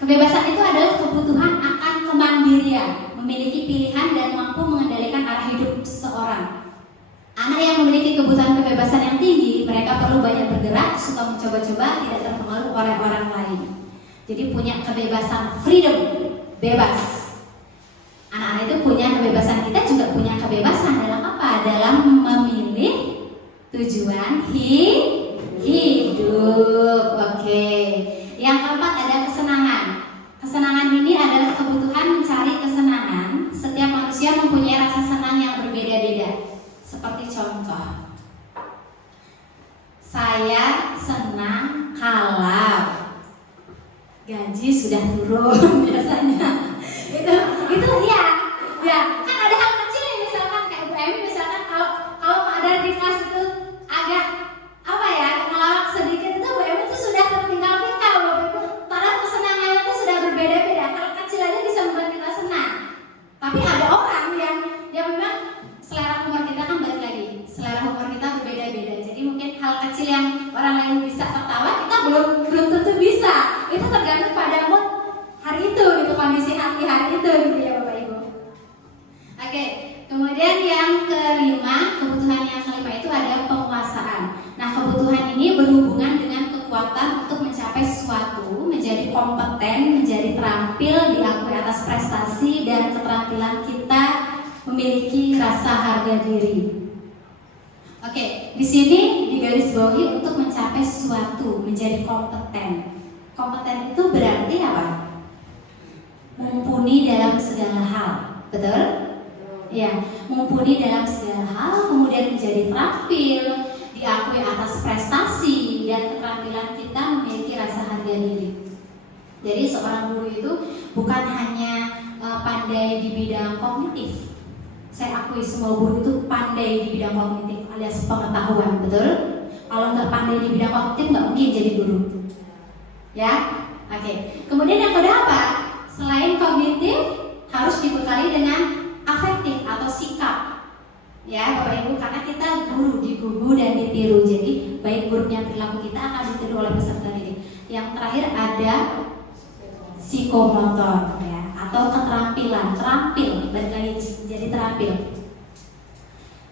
Kebebasan itu adalah kebutuhan akan kemandirian, memiliki pilihan dan mampu mengendalikan arah hidup seseorang. Anak yang memiliki kebutuhan kebebasan yang tinggi, mereka perlu banyak bergerak, suka mencoba-coba, tidak terpengaruh oleh orang lain. Jadi punya kebebasan, freedom, bebas. Anak-anak itu punya kebebasan, kita juga punya kebebasan dalam apa? Dalam memilih tujuan hidup. Oke. Yang keempat ada kesenangan. Kesenangan ini adalah kebutuhan mencari kesenangan. Setiap manusia mempunyai rasa senang yang berbeda-beda. Seperti contoh, saya senang kalau gaji sudah turun biasanya. Itu ya kan ada hal kecil yang misalkan kayak Bu Emi misalkan kalau Pak Dar di kelas itu agak ngelawak sedikit, itu Bu Emi itu sudah tertinggal-tinggal Bapak. Padahal kesenangannya itu sudah berbeda-beda. Hal kecil aja bisa membuat kita senang. Tapi ada orang yang memang selera humor kita kan balik lagi. Selera humor kita berbeda-beda. Jadi mungkin hal kecil yang orang lain bisa tertawa, kita belum tentu bisa. Itu tergantung pada mood hari itu, gitu, kondisi hati hari itu, gitu ya Bapak Ibu. Oke, kemudian yang kelima, kebutuhan yang kelima itu ada penguasaan. Nah, kebutuhan ini berhubungan dengan kekuatan untuk mencapai sesuatu, menjadi kompeten, menjadi terampil, diakui atas prestasi dan keterampilan kita, memiliki rasa harga diri. Oke, di sini digarisbawahi untuk mencapai sesuatu, menjadi kompeten. Kompeten itu berarti apa? Mumpuni dalam segala hal, betul? Ya, mumpuni dalam segala hal, kemudian menjadi terampil, diakui atas prestasi dan keterampilan kita, memiliki rasa harga diri. Jadi seorang guru itu bukan hanya pandai di bidang kognitif. Saya akui semua guru itu pandai di bidang kognitif alias pengetahuan, betul? Kalau nggak pandai di bidang kognitif nggak mungkin jadi guru. Ya, oke. Kemudian yang kedua apa? Selain kognitif, harus dibekali dengan afektif atau sikap. Ya Bapak Ibu, karena kita guru, digugu dan ditiru. Jadi baik buruknya perilaku kita akan ditiru oleh peserta didik. Yang terakhir ada psikomotor ya, atau keterampilan, terampil, balik lagi menjadi terampil.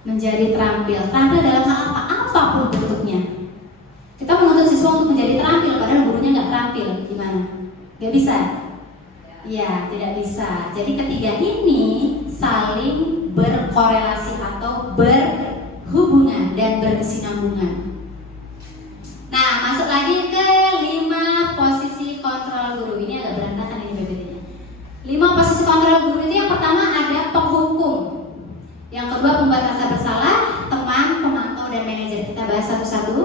Menjadi terampil. Terampil dalam hal apa? Apapun bentuknya. Kita menuntut siswa untuk menjadi terampil, padahal gurunya nggak terampil. Gimana? Nggak bisa? Ya, tidak bisa. Jadi ketiga ini saling berkorelasi atau berhubungan dan berkesinambungan. Nah, masuk lagi ke 5 posisi kontrol guru. Ini agak berantakan ini PPT-nya. 5 posisi kontrol guru itu yang pertama ada penghukum. Yang kedua pembuat rasa bersalah, teman, pemantau dan manajer. Kita bahas satu-satu.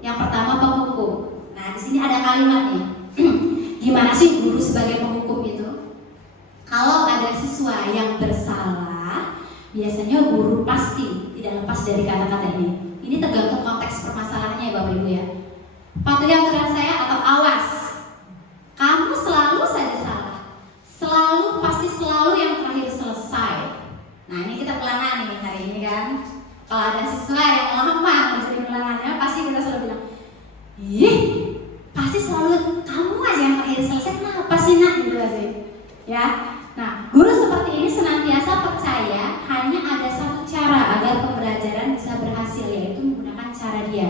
Yang pertama penghukum. Nah, di sini ada kalimatnya. Gimana sih guru sebagai penghukum itu? Kalau ada siswa yang bersalah, biasanya guru pasti tidak lepas dari kata-kata ini. Ini tergantung konteks permasalahannya ya Bapak Ibu ya. Patuhi aturan saya atau awas. Kamu selalu saja salah. Selalu, pasti selalu yang terakhir selesai. Nah ini kita pelangan nih hari ini kan. Kalau ada siswa yang lama menjadi pelangannya, pasti kita selalu bilang, ih, pasti selalu kamu aja yang terakhir selesai. Kenapa sih nak? Gitu aja. Ya. Nah, guru seperti ini senantiasa percaya hanya ada satu cara agar pembelajaran bisa berhasil, yaitu menggunakan cara dia.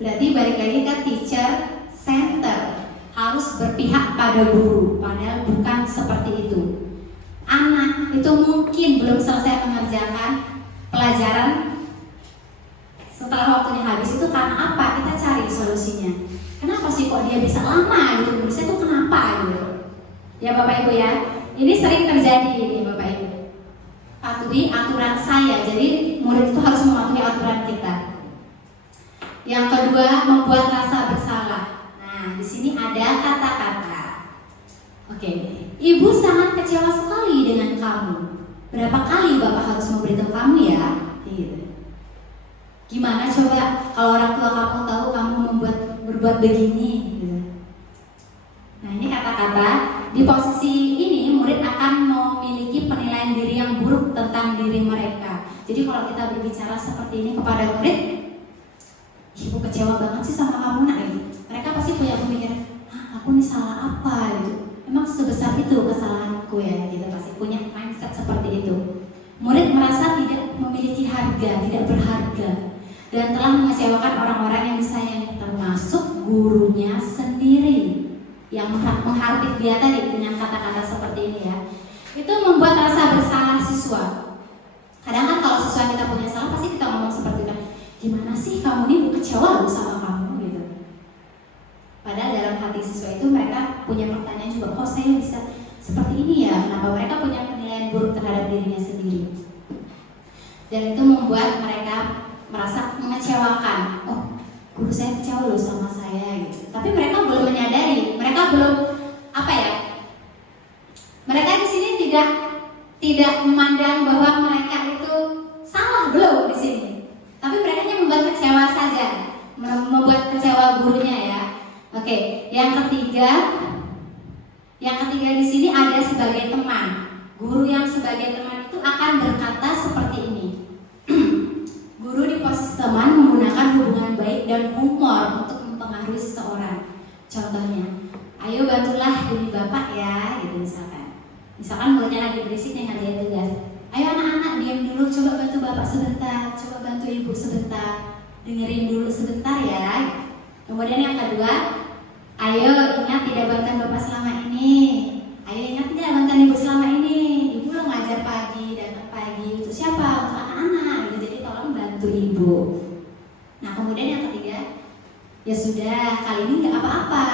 Berarti balik lagi ke teacher center, harus berpihak pada guru, padahal bukan seperti itu. Anak itu mungkin belum selesai mengerjakan pelajaran setelah waktunya habis, itu karena apa? Kita cari solusinya. Kenapa sih kok dia bisa lama gitu? Bisa itu kenapa gitu? Ya Bapak Ibu ya, ini sering terjadi ini Bapak Ibu. Patuhi aturan saya, jadi murid itu harus mematuhi aturan kita. Yang kedua, membuat rasa bersalah. Nah, di sini ada kata-kata. Oke, Ibu sangat kecewa sekali dengan kamu. Berapa kali Bapak harus memberitahu kamu ya? Gitu. Gimana coba kalau orang tua kamu tahu kamu berbuat begini? Gitu. Nah, ini kata-kata. Di posisi ini murid akan memiliki penilaian diri yang buruk tentang diri mereka. Jadi kalau kita berbicara seperti ini kepada murid, Ibu kecewa banget sih sama kamu nak gitu. Mereka pasti punya pemikiran, aku nih salah apa gitu. Emang sebesar itu kesalahanku ya gitu, pasti punya mindset seperti itu. Murid merasa tidak memiliki harga, tidak berharga, dan telah mengecewakan orang-orang yang disayang, termasuk gurunya sendiri yang menghardik dia tadi dengan kata-kata seperti ini ya. Itu membuat rasa bersalah siswa. Kadang kan kalau siswa kita punya salah, pasti kita ngomong seperti itu, gimana sih kamu ini kecewa loh sama kamu gitu. Padahal dalam hati siswa itu mereka punya pertanyaan juga, kok saya bisa seperti ini ya? Kenapa mereka punya penilaian buruk terhadap dirinya sendiri? Dan itu membuat mereka merasa mengecewakan. Oh, guru saya kecewa loh sama saya gitu. Tapi mereka belum menyadari, mereka belum apa ya? Mereka di sini tidak memandang bahwa mereka itu salah, belum di sini. Tapi mereka hanya membuat kecewa saja, membuat kecewa gurunya ya. Oke, yang ketiga di sini ada sebagai teman. Guru yang sebagai teman itu akan berkata seperti ini. Guru di posisi teman menggunakan hubungan baik dan humor untuk mempengaruhi seseorang. Contohnya, ayo bantulah demi bapak ya, gitu misalkan. Misalkan muridnya lagi berisik nih ngerjain tugas. Ayo anak-anak diam dulu, coba bantu bapak sebentar, coba bantu ibu sebentar, dengerin dulu sebentar ya. Kemudian yang kedua, ayo ingat tidak bantuan bapak selama ini. Ayo ingat tidak bantuan ibu selama ini. Ibu lo ngajar pagi, datang pagi. Untuk siapa? Untuk anak-anak. Gitu. Jadi tolong bantu ibu. Nah kemudian yang ketiga, ya sudah kali ini nggak apa-apa.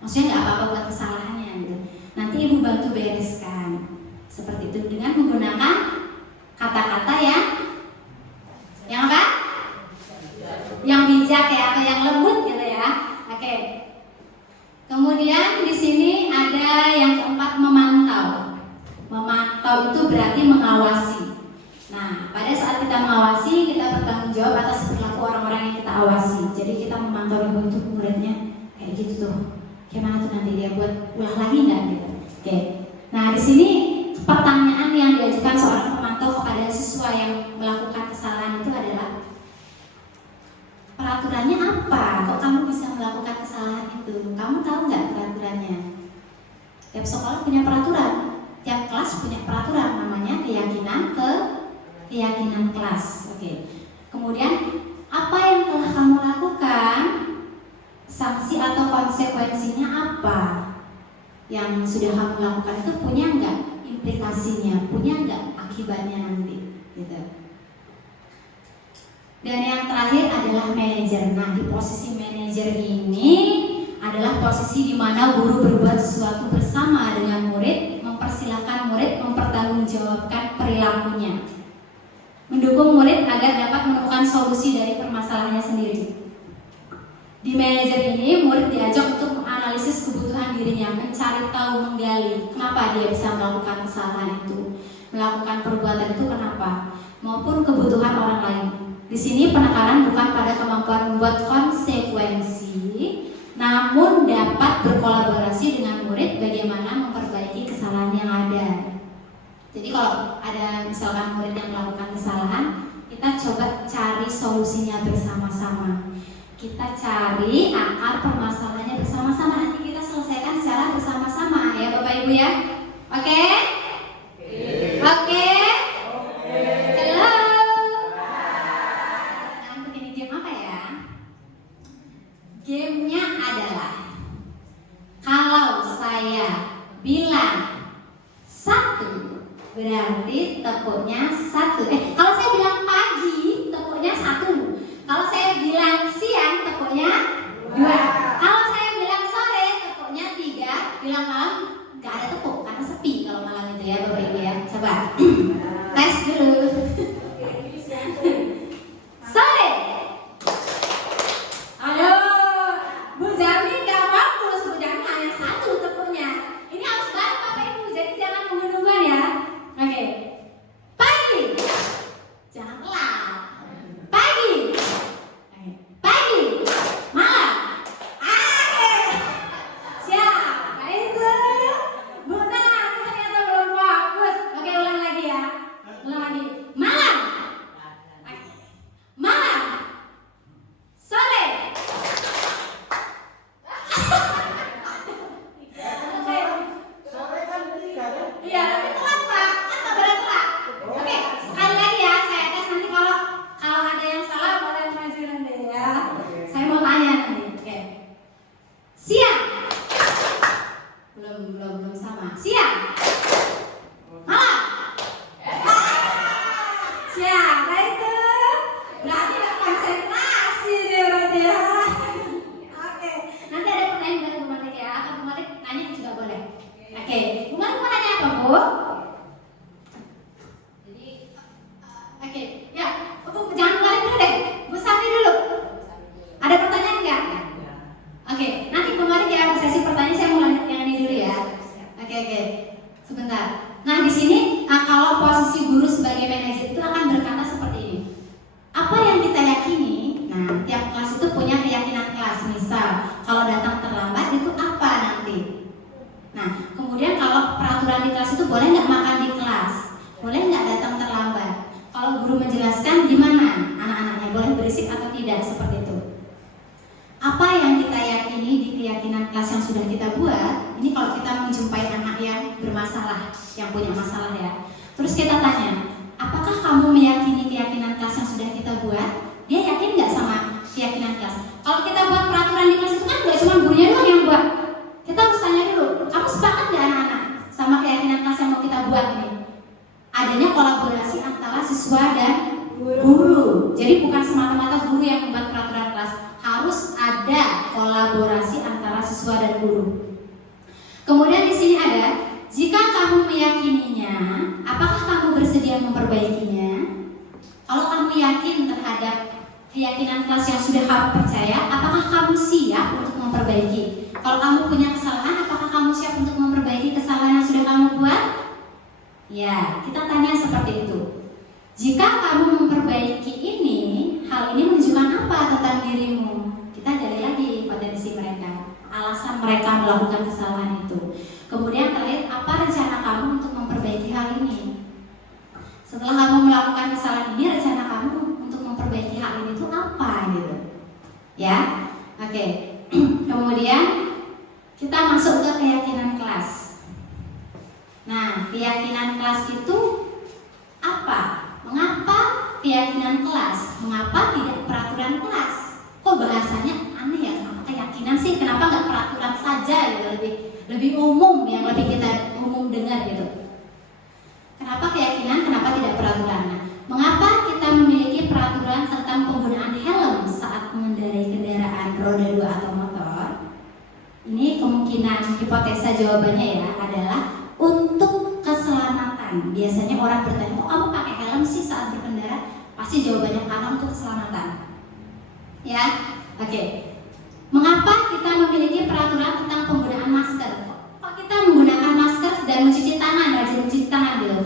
Maksudnya nggak apa-apa buat kesalahannya. Gitu. Nanti ibu bantu bereskan. Seperti itu dengan menggunakan kata-kata yang apa? Yang bijak ya, atau yang lembut gitu ya. Oke. Kemudian di sini ada yang keempat, memantau. Memantau itu berarti mengawasi. Nah, pada saat kita mengawasi, kita bertanggung jawab atas perilaku orang-orang yang kita awasi. Jadi kita memantau ibu itu muridnya kayak gitu tuh. Gimana tuh nanti dia buat ulang lagi nggak gitu? Oke. Nah, di sini pertanyaan yang diajukan seorang pemantau kepada siswa yang melakukan kesalahan itu adalah, peraturannya apa? Kok kamu bisa melakukan kesalahan itu? Kamu tahu nggak peraturannya? Tiap sekolah punya peraturan, tiap kelas punya peraturan, namanya keyakinan kelas. Oke. Kemudian apa yang telah kamu lakukan? Sanksi atau konsekuensinya apa? Yang sudah kamu lakukan itu punya nggak implikasinya, punya nggak akibatnya nanti, gitu. Dan yang terakhir adalah manajer. Nah, di posisi manajer ini adalah posisi di mana guru berbuat sesuatu bersama dengan murid, mempersilahkan murid mempertanggungjawabkan perilakunya, mendukung murid agar dapat menemukan solusi dari permasalahannya sendiri. Di manajer ini, murid diajak untuk menganalisis kebutuhan dirinya, mencari tahu, menggali kenapa dia bisa melakukan kesalahan itu, melakukan perbuatan itu kenapa, maupun kebutuhan orang lain. Di sini penekanan bukan pada kemampuan membuat konsekuensi, namun dapat berkolaborasi dengan murid bagaimana memperbaiki kesalahan yang ada. Jadi kalau ada misalkan murid yang melakukan kesalahan, kita coba cari solusinya bersama-sama. Kita cari akar permasalahannya bersama-sama, nanti kita selesaikan secara bersama-sama ya Bapak Ibu ya. Oke? Oke? Halo? Nah, untuk ini game apa ya? Gamenya adalah, kalau saya bilang 1 berarti tepuknya 1. Kalau saya bilang pagi tepuknya 1. Kalau saya bilang siang tepuknya 2. Kalau saya bilang sore tepuknya 3. Bilang malam nggak ada tepuk karena sepi kalau malam itu ya Bapak Ibu ya. Coba tes dulu. Sore. Ayo, Bu Jami nggak bagus. Bu Jami hanya 1 tepuknya. Ini harus bareng Bapak Ibu, jadi jangan nunggu-nungguan ya. Oke. Pagi. Jangan telat. Pagi. Pagi, malam, siap, nah itu Bu Nana, ternyata belum fokus. Oke, ulang lagi ya, ulang lagi. Malam, malam, sore. Oke, Sore kan 3 kan? iya, tapi telat Pak, kan nggak boleh telat. Oke, sekali lagi ya, saya tes nanti kalau ada yang salah boleh maju nanti ya. Saya mau tanya nanti. Oke. Siang. Belum sama. Siang. Malam. Siang. Nah itu berarti nggak konsentrasi deh berarti ya. Oke. Nanti ada pertanyaan dari Bu Malik ya. Atau Bu Malik nanya juga boleh. Oke. Bu Malik mau nanya apa Bu? Oke. Ya. Bu jangan balik dulu deh. Bu Sami dulu. Ada pertanyaan nggak? Oke, nanti kemarin ya sesi pertanyaan saya mau lanjut yang ini dulu ya. Oke, sebentar. Nah di sini kalau posisi guru sebagai manajer itu akan berkata seperti ini. Apa yang kita yakini? Nah, tiap kelas itu punya keyakinan kelas. Misal, kalau datang terlambat itu apa nanti? Nah, kemudian kalau peraturan di kelas itu boleh nggak makan di kelas? Boleh nggak datang terlambat? Kalau guru menjelaskan gimana anak-anaknya boleh berisik atau tidak seperti itu. Apa yang kita yakini di keyakinan kelas yang sudah kita buat, ini kalau kita menjumpai anak yang bermasalah, yang punya masalah ya. Terus kita tanya, apakah kamu meyakini keyakinan kelas yang sudah kita buat? Dia yakin nggak sama keyakinan kelas? Kalau kita buat peraturan di kelas itu kan nggak cuma gurunya doang yang buat. Kita harus tanya dulu, kamu sepakat nggak anak-anak sama keyakinan kelas yang mau kita buat ini? Adanya kolaborasi antara siswa dan guru. Jadi bukan semata-mata guru yang membuat peraturan kelas, harus ada kolaborasi antara siswa dan guru. Kemudian di sini ada, jika kamu meyakininya, apakah kamu bersedia memperbaikinya? Kalau kamu yakin terhadap keyakinan kelas yang sudah kamu percaya, apakah kamu siap untuk memperbaiki? Kalau kamu punya kesalahan, apakah kamu siap untuk memperbaiki kesalahan yang sudah kamu buat? Ya, kita tanya seperti itu. Jika kamu memperbaiki ini, hal ini menunjukkan apa tentang dirimu? Kita gali lagi potensi mereka, alasan mereka melakukan kesalahan itu. Kemudian terakhir, apa rencana kamu untuk memperbaiki hal ini? Setelah kamu melakukan kesalahan ini, rencana kamu untuk memperbaiki hal ini itu apa gitu? Ya, oke. Kemudian kita masuk ke keyakinan kelas. Nah, keyakinan kelas itu apa? Mengapa keyakinan kelas? Mengapa tidak peraturan kelas? Kok bahasanya aneh ya? Kenapa keyakinan sih? Kenapa nggak peraturan saja gitu? Lebih umum, yang lebih kita umum dengar gitu. Kenapa keyakinan? Kenapa tidak peraturan? Nah, mengapa kita memiliki peraturan tentang penggunaan helm saat mengendarai kendaraan roda 2 atau motor? Ini kemungkinan hipotesa jawabannya ya adalah untuk keselamatan. Biasanya orang bertanya, kok kamu pakai helm sih saat berkendara? Pasti jawabannya karena untuk keselamatan. Ya, oke. Mengapa kita memiliki peraturan tentang penggunaan masker? Kok kita menggunakan masker dan mencuci tangan, rajin mencuci tangan gitu?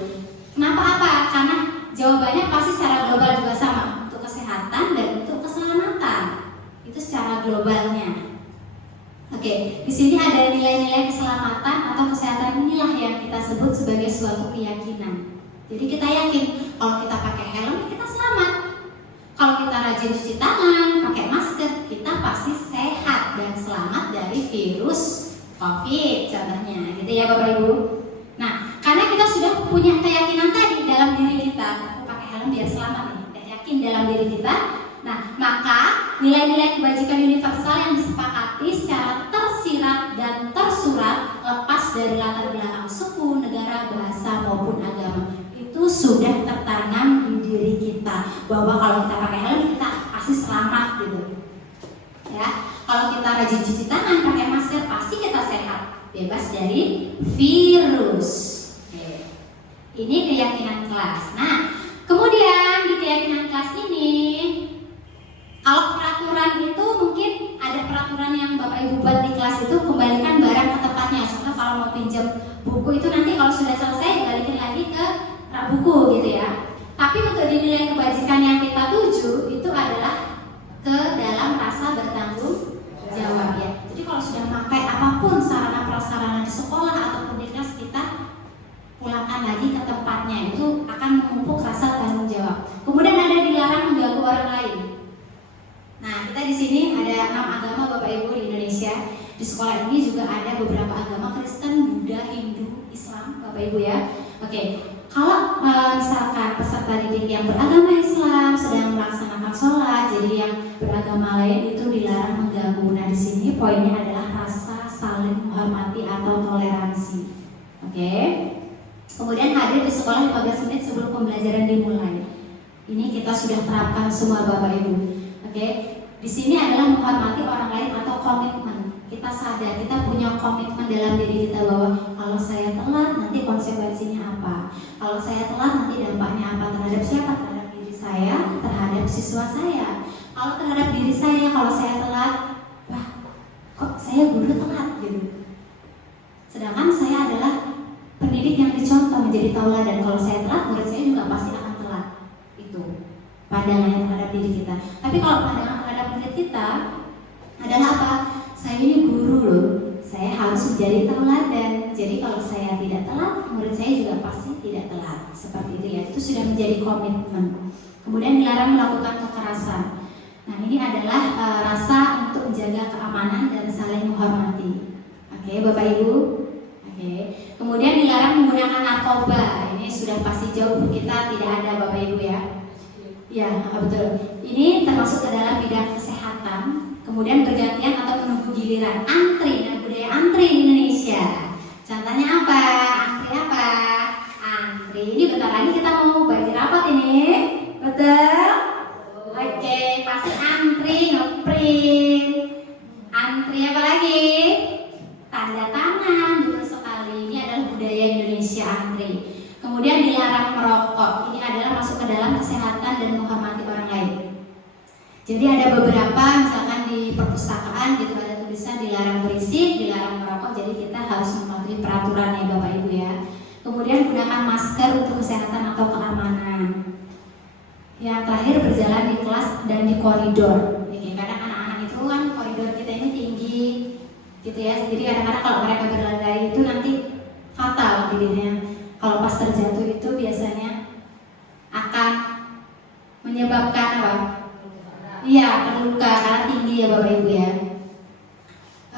Kenapa apa? Karena jawabannya pasti secara global juga sama, untuk kesehatan dan untuk keselamatan. Itu secara globalnya. Oke, di sini ada nilai-nilai keselamatan atau kesehatan, inilah yang kita sebut sebagai suatu keyakinan. Jadi kita yakin kalau kita pakai helm kita selamat. Kalau kita rajin cuci tangan, pakai masker, kita pasti sehat dan selamat dari virus COVID contohnya, gitu ya Bapak Ibu. Nah, karena kita sudah punya keyakinan tadi dalam diri kita, aku pakai helm biar selamat nih, kita yakin dalam diri kita. Nah, maka nilai-nilai kebajikan universal yang disepakati secara tersirat dan tersurat lepas dari latar belakang suku, negara, bahasa maupun agama itu sudah tertanam di diri kita, bahwa kalau kita pakai helm kita pasti selamat gitu. Ya, kalau kita rajin cuci tangan, pakai masker, pasti kita sehat, bebas dari virus. Oke. Ini keyakinan kelas. Nah, kemudian di keyakinan kelas ini, kalau peraturan itu mungkin ada peraturan yang Bapak Ibu buat di kelas itu, kembalikan barang ke tempatnya. Contoh kalau mau pinjam buku itu nanti kalau sudah selesai balikin lagi ke rak buku gitu ya. Tapi untuk dinilai kebajikan yang kita tuju itu adalah ke dalam rasa bertanggung jawab ya. Jadi kalau sudah pakai apapun sarana prasarana di sekolah ataupun di kelas, kita pulangkan lagi ke tempatnya, itu akan memupuk rasa tanggung jawab. Kemudian ada dilarang mengganggu orang lain. Nah, kita di sini ada 6 agama Bapak Ibu di Indonesia. Di sekolah ini juga ada beberapa agama, Kristen, Buddha, Hindu, Islam, Bapak Ibu ya. Oke, kalau misalkan peserta didik yang beragama Islam sedang melaksanakan sholat, jadi yang beragama lain itu dilarang mengganggu. Nah, di sini poinnya adalah rasa saling menghormati atau toleransi. Oke. Kemudian hadir di sekolah 15 menit sebelum pembelajaran dimulai. Ini kita sudah terapkan semua Bapak Ibu. Oke, di sini adalah menghormati orang lain atau komitmen. Kita sadar, kita punya komitmen dalam diri kita bahwa kalau saya telat nanti konsekuensinya apa. Kalau saya telat nanti dampaknya apa terhadap siapa? Terhadap diri saya, terhadap siswa saya. Kalau terhadap diri saya, kalau saya telat, wah, kok saya guru telat gitu. Sedangkan saya adalah pendidik yang dicontoh, menjadi tauladan. Kalau saya telat, murid saya juga pasti akan telat. Itu pandangan terhadap diri kita. Tapi kalau pandangan terhadap murid kita adalah apa? Saya ini guru loh, saya harus menjadi tauladan. Jadi kalau saya tidak telat, murid saya juga pasti tidak telat. Seperti itu ya, itu sudah menjadi komitmen. Kemudian dilarang melakukan kekerasan. Nah, ini adalah rasa untuk menjaga keamanan dan saling menghormati. Oke, Bapak Ibu. Oke. Kemudian dilarang menggunakan narkoba. Ini sudah pasti jauh kita tidak ada Bapak Ibu ya. Ya, betul. Ini termasuk ke dalam bidang kesehatan. Kemudian bergantian atau menunggu giliran, antri. Nah, budaya antri di Indonesia. Contohnya apa? Antri apa? Antri. Ini bentar lagi kita mau bagi rapat ini. Betul? Oke, pasti antri ngeprint. Antri apa lagi? Tanda tangan, betul sekali. Ini adalah budaya Indonesia antri. Kemudian dilarang merokok. Ini adalah masuk ke dalam kesehatan dan menghormati orang lain. Jadi ada beberapa, misalkan di perpustakaan gitu ada tulisan dilarang berisik, dilarang merokok. Jadi kita harus mematuhi peraturan ya Bapak Ibu ya. Kemudian gunakan masker untuk kesehatan atau keamanan. Yang terakhir berjalan di kelas dan di koridor. Oke, kadang anak-anak itu kan koridor kita ini tinggi, gitu ya. Jadi kadang-kadang kalau mereka berlari itu nanti fatal dirinya kalau pas terjatuh itu biasanya akan menyebabkan apa? Iya, terluka karena tinggi ya Bapak Ibu ya.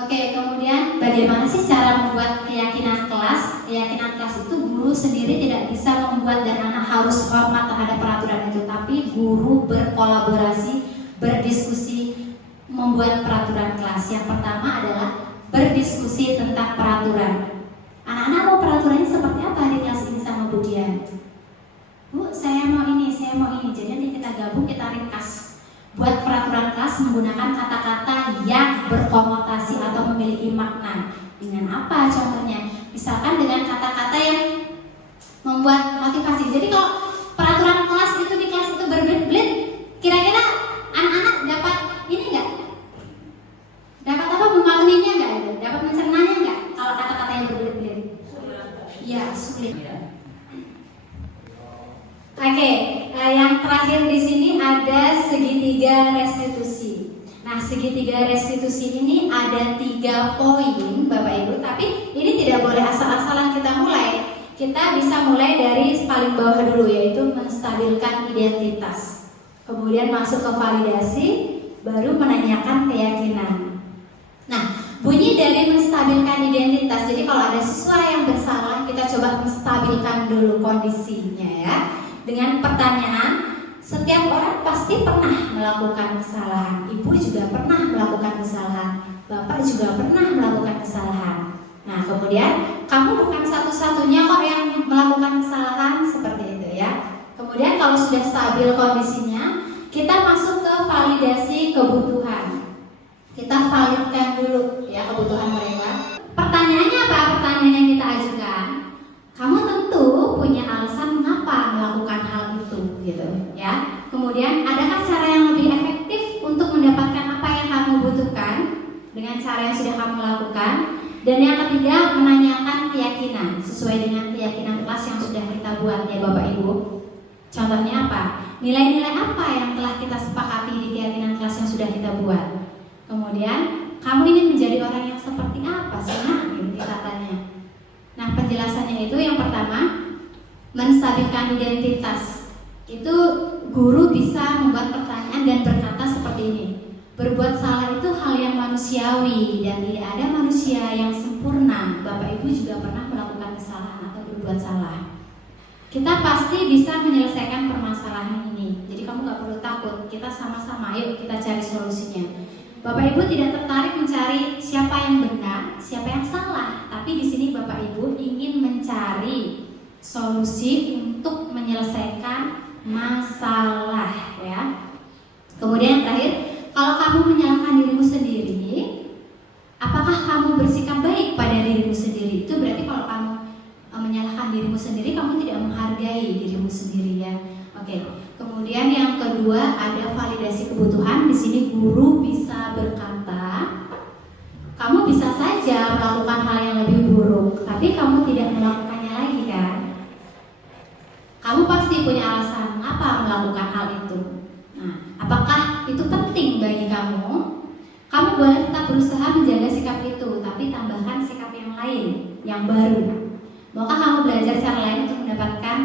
Oke, kemudian bagaimana sih cara membuat keyakinan kelas? Keyakinan kelas itu guru sendiri tidak bisa membuat dan anak harus hormat terhadap peraturan itu, tapi guru berkolaborasi, berdiskusi, membuat peraturan kelas. Yang pertama adalah berdiskusi tentang peraturan. Anak-anak mau peraturannya seperti apa di kelas ini sama Bu Dian? Bu, saya mau ini. Jadi nanti kita gabung, kita ringkas. Buat peraturan kelas menggunakan kata-kata yang berkonotasi atau memiliki makna. Dengan apa contohnya? Misalkan dengan kata-kata yang membuat motivasi. Jadi kalau peraturan kelas itu di kelas itu berbelit-belit, kira-kira anak-anak dapat ini enggak? Dapat apa, memahaminya enggak? Dapat mencernanya enggak? Kalau kata-kata yang berbelit-belit? Ya, sulit. Oke, yang terakhir di sini ada segitiga restitusi. Nah, segitiga restitusi ini ada 3 poin, Bapak Ibu. Tapi ini tidak boleh asal-asalan kita mulai. Kita bisa mulai dari paling bawah dulu, yaitu menstabilkan identitas. Kemudian masuk ke validasi, baru menanyakan keyakinan. Nah, bunyi dari menstabilkan identitas. Jadi kalau ada siswa yang bersalah, kita coba menstabilkan dulu kondisinya ya. Dengan pertanyaan, setiap orang pasti pernah melakukan kesalahan. Ibu juga pernah melakukan kesalahan. Bapak juga pernah melakukan kesalahan. Nah, kemudian kamu bukan satu-satunya kok yang melakukan kesalahan, seperti itu ya. Kemudian kalau sudah stabil kondisinya, kita masuk ke validasi kebutuhan. Kita validkan dulu ya kebutuhan mereka. Pertanyaannya apa? Pertanyaan yang kita ajukan. Kamu tentu punya alasan mengapa melakukan hal itu, gitu ya. Kemudian adakah cara yang lebih efektif untuk mendapatkan apa yang kamu butuhkan dengan cara yang sudah kamu lakukan? Dan yang ketiga, menanyakan keyakinan sesuai dengan keyakinan kelas yang sudah kita buat ya Bapak Ibu. Contohnya apa? Nilai-nilai apa yang telah kita sepakati di keyakinan kelas yang sudah kita buat? Kemudian, kamu ingin menjadi orang yang seperti apa sih? Nah, ini kita tanya. Nah, penjelasannya itu yang pertama, menstabilkan identitas. Itu guru bisa membuat pertanyaan dan berkata seperti ini. Berbuat salah itu hal yang manusiawi dan tidak ada manusia yang sempurna. Bapak Ibu juga pernah melakukan kesalahan atau berbuat salah. Kita pasti bisa menyelesaikan permasalahan ini. Jadi kamu gak perlu takut. Kita sama-sama, yuk kita cari solusinya. Bapak Ibu tidak tertarik mencari siapa yang benar, siapa yang salah, tapi di sini Bapak Ibu ingin mencari solusi untuk menyelesaikan masalah, ya. Kemudian yang terakhir, kalau kamu menyalahkan dirimu sendiri, apakah kamu bersikap baik pada dirimu sendiri? Itu berarti kalau kamu menyalahkan dirimu sendiri, kamu tidak menghargai dirimu sendiri, ya. Oke. Kemudian yang kedua ada validasi kebutuhan. Di sini guru bisa berkata, kamu bisa saja melakukan hal yang lebih buruk, tapi kamu tidak melakukannya lagi kan? Kamu pasti punya alasan mengapa melakukan hal itu. Nah, apakah itu penting bagi kamu? Kamu boleh tetap berusaha menjaga sikap itu, tapi tambahkan sikap yang lain, yang baru. Maukah kamu belajar cara lain untuk mendapatkan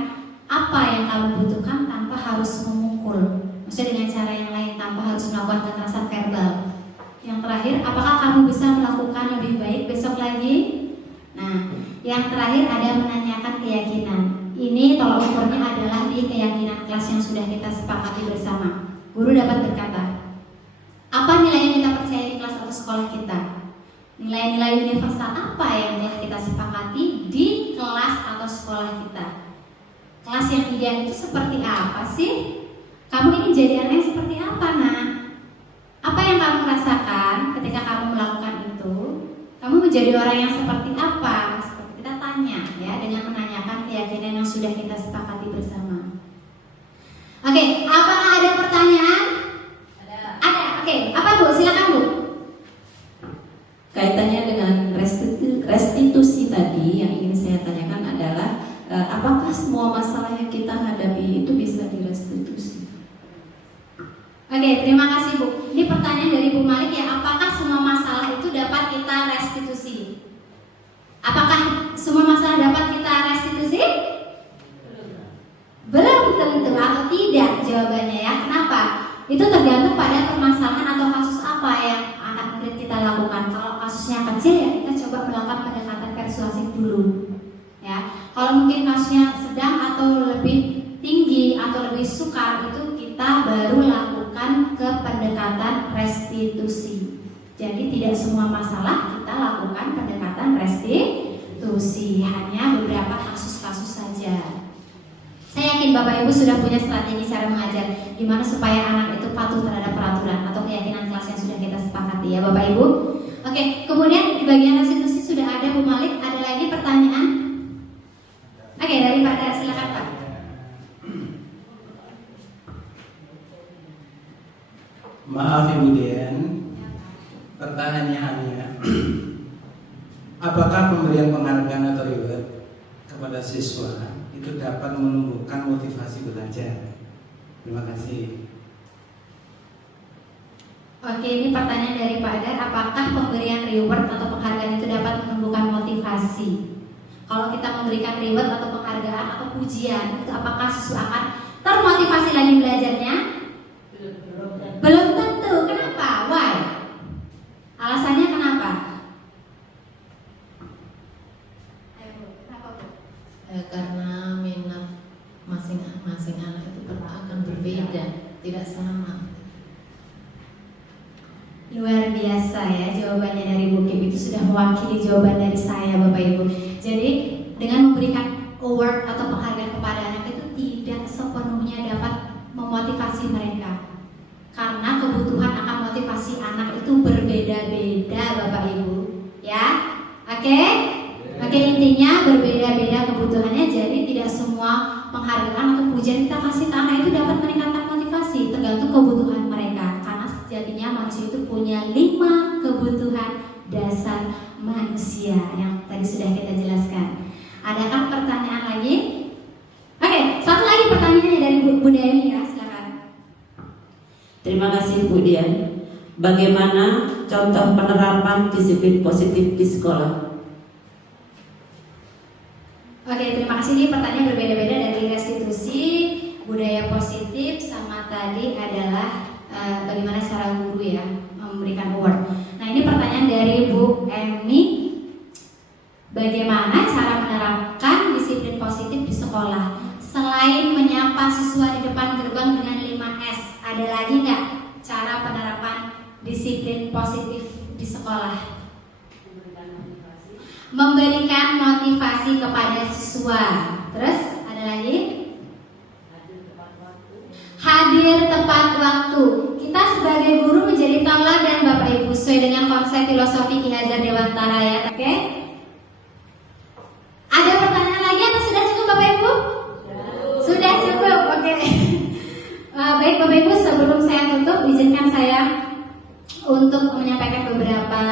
apa yang kamu butuhkan tanpa harus memukul? Maksudnya dengan cara yang lain, tanpa harus melakukan kekerasan verbal. Yang terakhir, apakah kamu bisa melakukan lebih baik besok lagi? Nah, yang terakhir ada menanyakan keyakinan. Ini tolak ukurnya adalah di keyakinan kelas yang sudah kita sepakati bersama. Guru dapat berkata, apa nilai yang kita percaya di kelas atau sekolah kita? Nilai-nilai universal apa yang telah kita sepakati di kelas atau sekolah kita? Kelas yang ideal itu seperti apa sih? Kamu ingin jadi anak yang seperti apa, nak? Apa yang kamu rasakan ketika kamu melakukan itu? Kamu menjadi orang yang seperti apa? Seperti kita tanya ya, dengan menanyakan keyakinan yang sudah kita sepakati bersama. Oke, apakah ada pertanyaan? Ada. Oke, apa Bu? Silakan Bu. Kaitannya dengan restitusi tadi, yang ingin saya tanyakan adalah apakah semua masalah yang kita hadapi itu bisa direstitusi? Oke, terima kasih Bu. Ini pertanyaan dari Bu Malik ya. Apakah semua masalah itu dapat kita restitusi? Apakah semua masalah dapat kita tentu atau tidak jawabannya ya. Kenapa? Itu tergantung pada permasalahan atau kasus apa yang anak murid kita lakukan. Kalau kasusnya kecil ya kita coba melakukan pendekatan persuasif dulu. Ya, kalau mungkin kasusnya sedang atau lebih tinggi atau lebih sukar itu kita baru lakukan ke pendekatan restitusi. Jadi tidak semua masalah kita lakukan pendekatan restitusi, hanya beberapa kasus-kasus saja. Saya yakin Bapak Ibu sudah punya strategi cara mengajar gimana supaya anak itu patuh terhadap peraturan atau keyakinan kelas yang sudah kita sepakati ya Bapak Ibu. Oke, kemudian di bagian restitusi sudah ada Bu Malik, ada lagi pertanyaan? Oke, dari Pak Dar, silakan Pak. Maaf Ibu Dian, pertanyaannya, apakah pemberian penghargaan atau reward kepada siswa itu dapat menumbuhkan motivasi belajar? Terima kasih. Oke, ini pertanyaan dari Pak Dar, apakah pemberian reward atau penghargaan itu dapat menumbuhkan motivasi? Kalau kita memberikan reward atau penghargaan atau pujian, itu apakah siswa akan termotivasi lagi belajarnya? Belum tentu. Kenapa? Why? Alasannya kenapa? Karena minat masing-masing anak itu akan berbeda, tidak sama. Luar biasa ya jawabannya dari Bu Kim, itu sudah mewakili jawaban dari saya Bapak Ibu. Jadi dengan memberikan award atau penghargaan kepada anak itu tidak sepenuhnya dapat memotivasi mereka, karena kebutuhan akan motivasi anak itu berbeda-beda Bapak Ibu ya. Oke? Oke, intinya berbeda-beda kebutuhannya, jadi tidak semua penghargaan atau pujian kita kasih ke anak itu dapat meningkatkan motivasi, tergantung kebutuhan mereka. Karena sejatinya manusia itu punya 5 kebutuhan dasar manusia yang tadi sudah kita jelaskan. Adakah pertanyaan lagi? Oke, satu lagi pertanyaannya dari Bu Dewi ya, silakan. Terima kasih Bu Dian. Bagaimana contoh penerapan disiplin positif di sekolah? Oke, terima kasih. Ini pertanyaan berbeda-beda dari restitusi, budaya positif, sama tadi adalah bagaimana cara guru ya memberikan award. Nah, ini pertanyaan dari Bu Emi. Bagaimana cara menerapkan disiplin positif di sekolah? Selain menyapa siswa di depan gerbang dengan 5S, ada lagi nggak cara penerapan disiplin positif di sekolah? Memberikan motivasi kepada siswa. Terus ada lagi? Hadir tepat waktu. Kita sebagai guru menjadi tauladan Bapak Ibu sesuai dengan konsep filosofi Ki Hajar Dewantara ya. Oke? Ada pertanyaan lagi atau sudah cukup Bapak Ibu? Sudah cukup. Oke. Baik Bapak Ibu, sebelum saya tutup izinkan saya untuk menyampaikan beberapa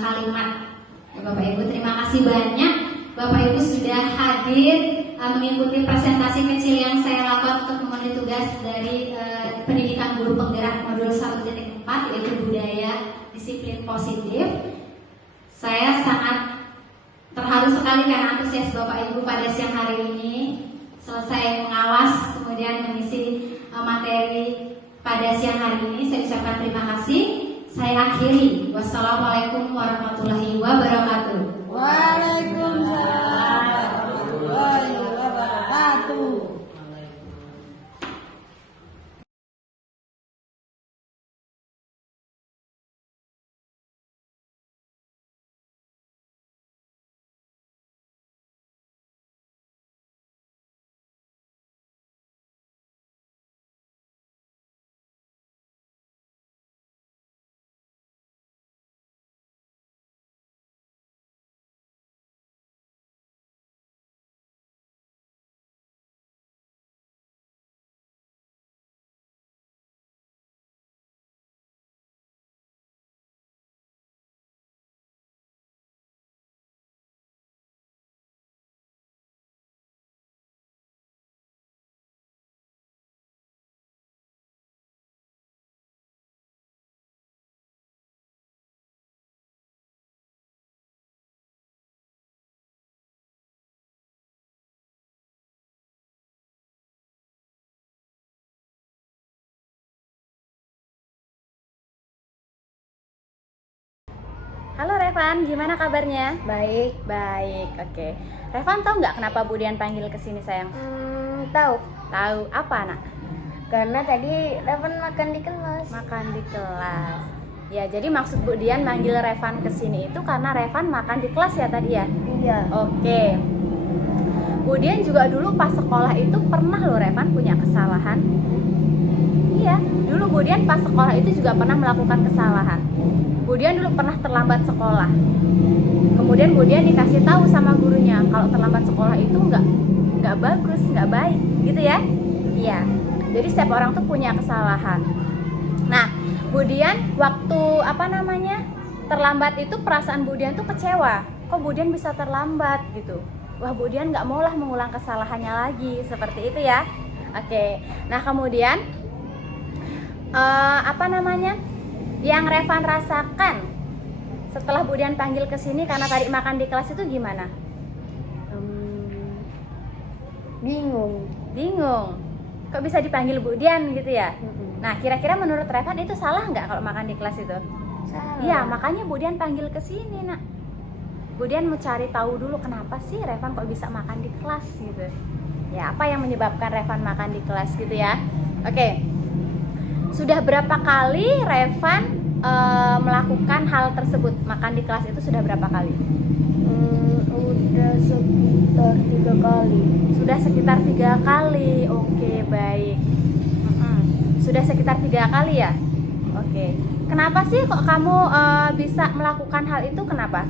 kalimat. Bapak Ibu, terima kasih banyak Bapak Ibu sudah hadir mengikuti presentasi kecil yang saya lakukan untuk memenuhi tugas dari pendidikan guru penggerak modul 1.4 yaitu budaya disiplin positif. Saya sangat terharu sekali karena antusias Bapak Ibu pada siang hari ini selesai mengawas kemudian mengisi materi pada siang hari ini. Saya ucapkan terima kasih. Saya akhiri. Wassalamualaikum warahmatullahi wabarakatuh. Waalaikumsalam warahmatullahi wabarakatuh. Halo Revan, gimana kabarnya? Baik. Baik, oke. Revan tahu nggak kenapa Bu Dian panggil ke sini sayang? Tahu. Tahu apa nak? Karena tadi Revan makan di kelas. Makan di kelas. Ya, jadi maksud Bu Dian manggil Revan ke sini itu karena Revan makan di kelas ya tadi ya? Iya. Oke. Bu Dian juga dulu pas sekolah itu pernah loh Revan punya kesalahan. Iya, dulu Bu Dian pas sekolah itu juga pernah melakukan kesalahan. Bu Dian dulu pernah terlambat sekolah. Kemudian Bu Dian dikasih tahu sama gurunya kalau terlambat sekolah itu nggak bagus, nggak baik, gitu ya? Iya. Jadi setiap orang tuh punya kesalahan. Nah, Bu Dian waktu terlambat itu perasaan Bu Dian tuh kecewa. Kok Bu Dian bisa terlambat gitu? Wah, Bu Dian nggak maulah mengulang kesalahannya lagi, seperti itu ya. Oke. Nah, kemudian yang Revan rasakan setelah Bu Dian panggil ke sini karena tadi makan di kelas itu gimana? Bingung. Kok bisa dipanggil Bu Dian gitu ya? Nah, kira-kira menurut Revan itu salah nggak kalau makan di kelas itu? Salah. Iya, makanya Bu Dian panggil ke sini, Nak. Bu Dian mau cari tahu dulu kenapa sih Revan kok bisa makan di kelas gitu. Ya, apa yang menyebabkan Revan makan di kelas gitu ya? Oke. Sudah berapa kali Revan melakukan hal tersebut? Makan di kelas itu sudah berapa kali? Udah sekitar 3 kali. Sudah sekitar 3 kali. Oke, baik. Sudah sekitar 3 kali ya? Oke. Kenapa sih kok kamu bisa melakukan hal itu? Kenapa?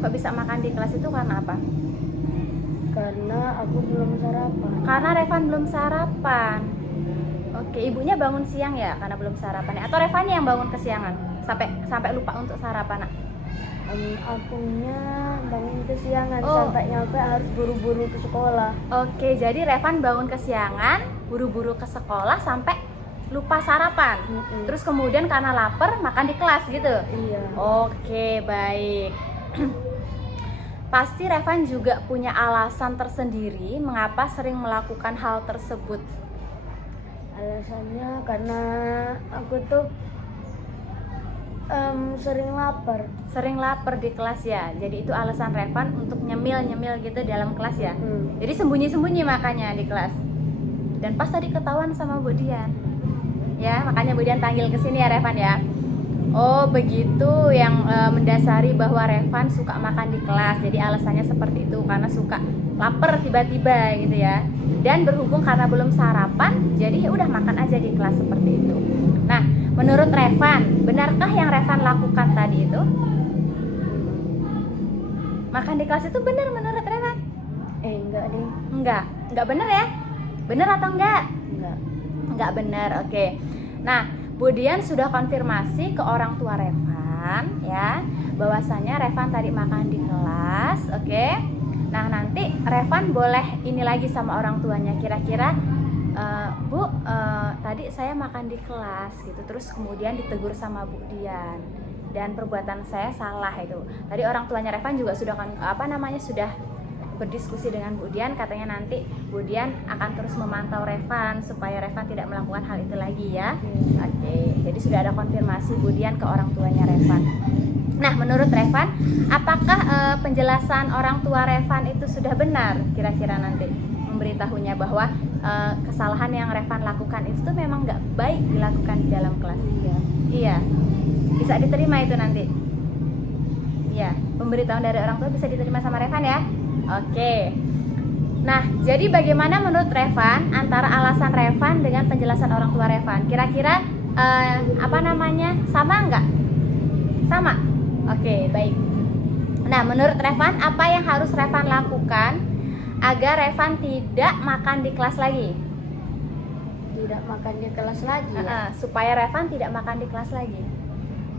Kok bisa makan di kelas itu karena apa? Karena aku belum sarapan. Karena Revan belum sarapan. Oke, ibunya bangun siang ya karena belum sarapan ya? Atau Revannya yang bangun kesiangan sampai lupa untuk sarapan, Nak? Akunya bangun kesiangan Oh. sampai nyampe harus buru-buru ke sekolah. Oke, jadi Revan bangun kesiangan, buru-buru ke sekolah sampai lupa sarapan. Terus kemudian karena lapar makan di kelas gitu. Iya. Oke, baik. Pasti Revan juga punya alasan tersendiri mengapa sering melakukan hal tersebut. Alasannya karena aku tuh sering lapar. Sering lapar di kelas ya. Jadi itu alasan Revan untuk nyemil-nyemil gitu dalam kelas ya. Jadi sembunyi-sembunyi makanya di kelas. Dan pas tadi ketahuan sama Bu Dian. Ya, makanya Bu Dian panggil ke sini ya Revan ya. Oh, begitu yang mendasari bahwa Revan suka makan di kelas. Jadi alasannya seperti itu karena suka lapar tiba-tiba gitu ya. Dan berhubung karena belum sarapan, jadi ya udah makan aja di kelas seperti itu. Nah, menurut Revan, benarkah yang Revan lakukan tadi itu? Makan di kelas itu benar menurut Revan? Enggak deh. Enggak benar ya? Benar atau enggak? Enggak benar, oke. Nah, Bu Dian sudah konfirmasi ke orang tua Revan ya, bahwasanya Revan tadi makan di kelas, oke. Nah, nanti Revan boleh ini lagi sama orang tuanya, kira-kira Bu, tadi saya makan di kelas gitu, terus kemudian ditegur sama Bu Dian dan perbuatan saya salah itu. Tadi orang tuanya Revan juga sudah sudah berdiskusi dengan Bu Dian, katanya nanti Bu Dian akan terus memantau Revan supaya Revan tidak melakukan hal itu lagi ya. Oke, jadi sudah ada konfirmasi Bu Dian ke orang tuanya Revan. Nah, menurut Revan, apakah penjelasan orang tua Revan itu sudah benar? Kira-kira nanti memberitahunya bahwa kesalahan yang Revan lakukan itu tuh memang nggak baik dilakukan di dalam kelas. Iya. Bisa diterima itu nanti. Iya, pemberitahuan dari orang tua bisa diterima sama Revan ya. Oke. Nah, jadi bagaimana menurut Revan antara alasan Revan dengan penjelasan orang tua Revan? Kira-kira sama nggak? Sama. Oke, baik. Nah, menurut Revan apa yang harus Revan lakukan agar Revan tidak makan di kelas lagi? Tidak makan di kelas lagi ya? Supaya Revan tidak makan di kelas lagi.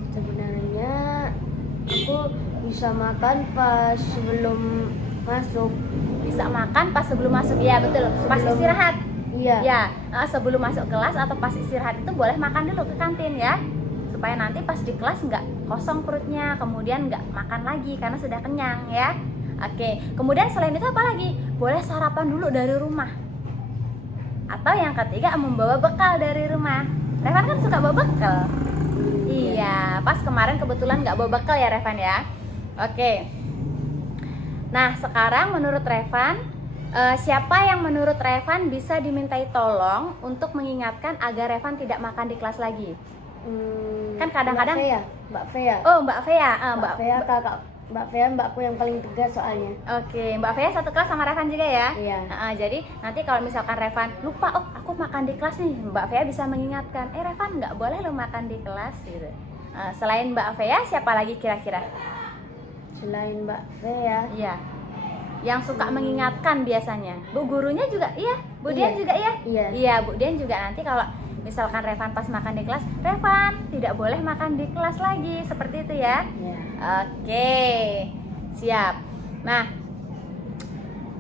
Sebenarnya aku bisa makan pas sebelum masuk. Bisa makan pas sebelum masuk, ya betul. Pas istirahat. Iya. Ya, sebelum masuk kelas atau pas istirahat itu boleh makan dulu ke kantin ya, supaya nanti pas di kelas nggak kosong perutnya, kemudian nggak makan lagi karena sudah kenyang ya. Oke, kemudian selain itu apa lagi? Boleh sarapan dulu dari rumah. Atau yang ketiga membawa bekal dari rumah. Revan kan suka bawa bekal. Iya, pas kemarin kebetulan nggak bawa bekal ya Revan ya. Oke. Nah sekarang menurut Revan, siapa yang menurut Revan bisa dimintai tolong untuk mengingatkan agar Revan tidak makan di kelas lagi? Kan kadang-kadang Mbak Fea. Oh Mbak Fea, Mbak Fea kakak Mbak Fea mbakku yang paling tegas soalnya. Oke, Mbak Fea satu kelas sama Revan juga ya? Iya. Jadi nanti kalau misalkan Revan lupa, oh aku makan di kelas nih, Mbak Fea bisa mengingatkan, Revan nggak boleh lo makan di kelas gitu. Selain Mbak Fea, siapa lagi kira-kira? Selain Mbak Fea, Iya, yang suka mengingatkan biasanya. Bu gurunya juga iya, Bu Dian Iya. juga iya? Iya. Iya, Bu Dian juga nanti kalau misalkan Revan pas makan di kelas, Revan tidak boleh makan di kelas lagi, seperti itu ya? Iya. Oke, siap. Nah,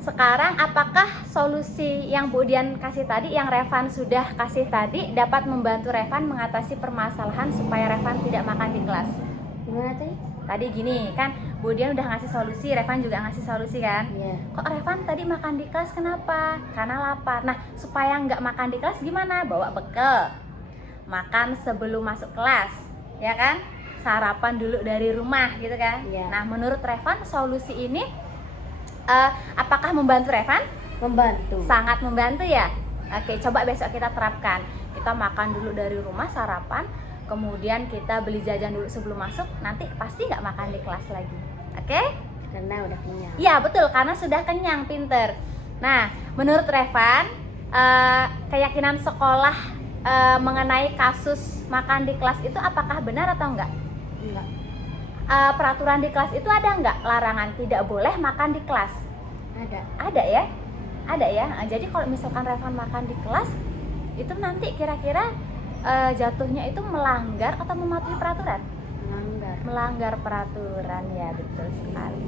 sekarang apakah solusi yang Bu Dian kasih tadi, yang Revan sudah kasih tadi, dapat membantu Revan mengatasi permasalahan supaya Revan tidak makan di kelas? Gimana tadi? Tadi gini, kan Bu Dian udah ngasih solusi, Revan juga ngasih solusi kan? Iya. Kok Revan tadi makan di kelas kenapa? Karena lapar. Nah, supaya nggak makan di kelas gimana? Bawa bekal. Makan sebelum masuk kelas, ya kan? Sarapan dulu dari rumah gitu kan? Iya. Nah, menurut Revan solusi ini apakah membantu Revan? Membantu. Sangat membantu ya? Oke, coba besok kita terapkan. Kita makan dulu dari rumah, sarapan, kemudian kita beli jajan dulu sebelum masuk, nanti pasti nggak makan di kelas lagi. Oke? Karena udah kenyang. Iya betul, karena sudah kenyang, pinter. Nah, menurut Revan, keyakinan sekolah mengenai kasus makan di kelas itu apakah benar atau enggak? Enggak. Peraturan di kelas itu ada enggak larangan tidak boleh makan di kelas? Ada. Ada ya? Ada ya? Jadi kalau misalkan Revan makan di kelas, itu nanti kira-kira jatuhnya itu melanggar atau mematuhi peraturan? Melanggar. Melanggar peraturan, ya betul sekali.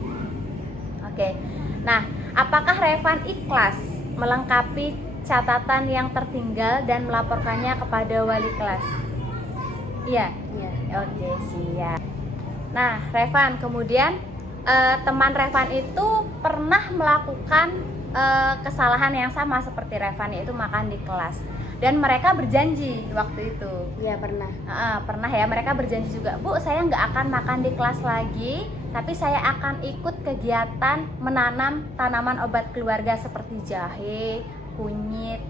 Oke, nah apakah Revan ikhlas melengkapi catatan yang tertinggal dan melaporkannya kepada wali kelas? Iya. Iya. Oke, siap. Nah Revan, kemudian teman Revan itu pernah melakukan kesalahan yang sama seperti Revan, yaitu makan di kelas. Dan mereka berjanji waktu itu. Iya pernah. Pernah ya, mereka berjanji juga, Bu saya nggak akan makan di kelas lagi, tapi saya akan ikut kegiatan menanam tanaman obat keluarga seperti jahe, kunyit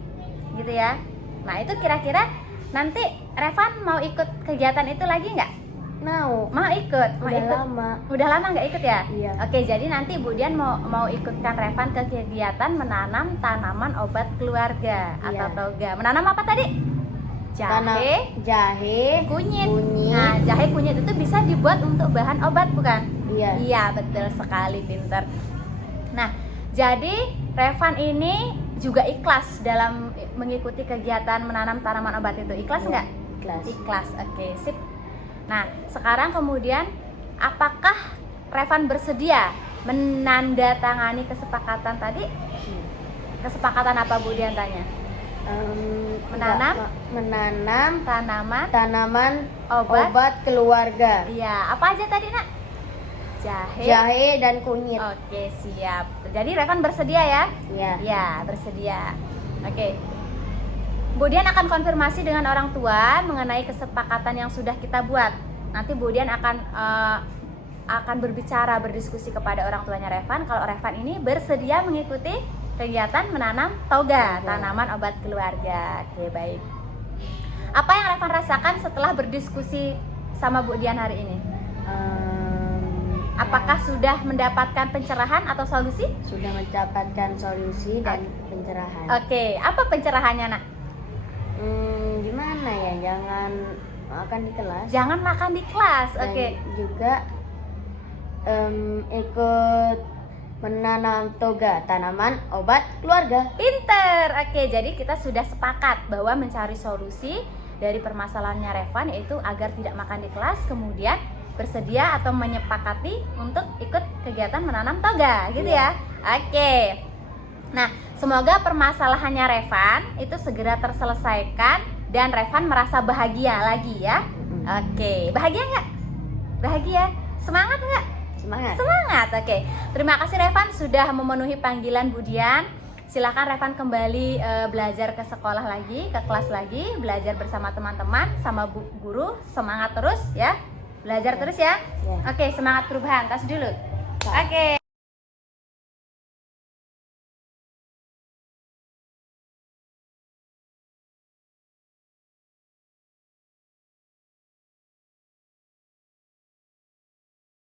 gitu ya. Nah itu kira-kira nanti Revan mau ikut kegiatan itu lagi nggak? Mau ikut? Mau udah ikut? lama. Udah lama nggak ikut ya? Iya. Oke, jadi nanti Bu Dian mau ikutkan Revan ke kegiatan menanam tanaman obat keluarga atau Iya. toga. Menanam apa tadi? Jahe, kunyit. kunyit. Nah, jahe kunyit itu bisa dibuat untuk bahan obat bukan? Iya. Iya, betul sekali, pinter. Nah, jadi Revan ini juga ikhlas dalam mengikuti kegiatan menanam tanaman obat itu. Ikhlas Iya. nggak? Ikhlas. Ikhlas, oke, sip. Nah, sekarang kemudian apakah Revan bersedia menandatangani kesepakatan tadi? Kesepakatan apa Bu Dian tanya? Menanam tanaman obat keluarga. Iya, apa aja tadi nak? Jahe dan kunyit. Oke, siap. Jadi Revan bersedia ya? Iya. Ya, bersedia. Oke. Bu Dian akan konfirmasi dengan orang tua mengenai kesepakatan yang sudah kita buat. Nanti Bu Dian akan berbicara, berdiskusi kepada orang tuanya Revan kalau Revan ini bersedia mengikuti kegiatan menanam toga, tanaman obat keluarga. Oke, baik. Apa yang Revan rasakan setelah berdiskusi sama Bu Dian hari ini? Apakah sudah mendapatkan pencerahan atau solusi? Sudah mendapatkan solusi dan pencerahan. Oke, apa pencerahannya nak? Gimana ya, jangan makan di kelas. Jangan makan di kelas. Dan Oke. juga ikut menanam toga, tanaman obat keluarga. Pinter. Oke, jadi kita sudah sepakat bahwa mencari solusi dari permasalahannya Revan yaitu agar tidak makan di kelas, kemudian bersedia atau menyepakati untuk ikut kegiatan menanam toga, gitu ya. Oke. Nah, semoga permasalahannya Revan itu segera terselesaikan dan Revan merasa bahagia lagi ya. Oke, bahagia nggak? Bahagia? Semangat nggak? Semangat. Semangat, oke. Terima kasih Revan sudah memenuhi panggilan Bu Dian. Silakan Revan kembali belajar ke sekolah lagi, ke kelas lagi, belajar bersama teman-teman, sama guru. Semangat terus ya, belajar terus ya. Ya. Oke, semangat perubahan. Tas dulu. Oke.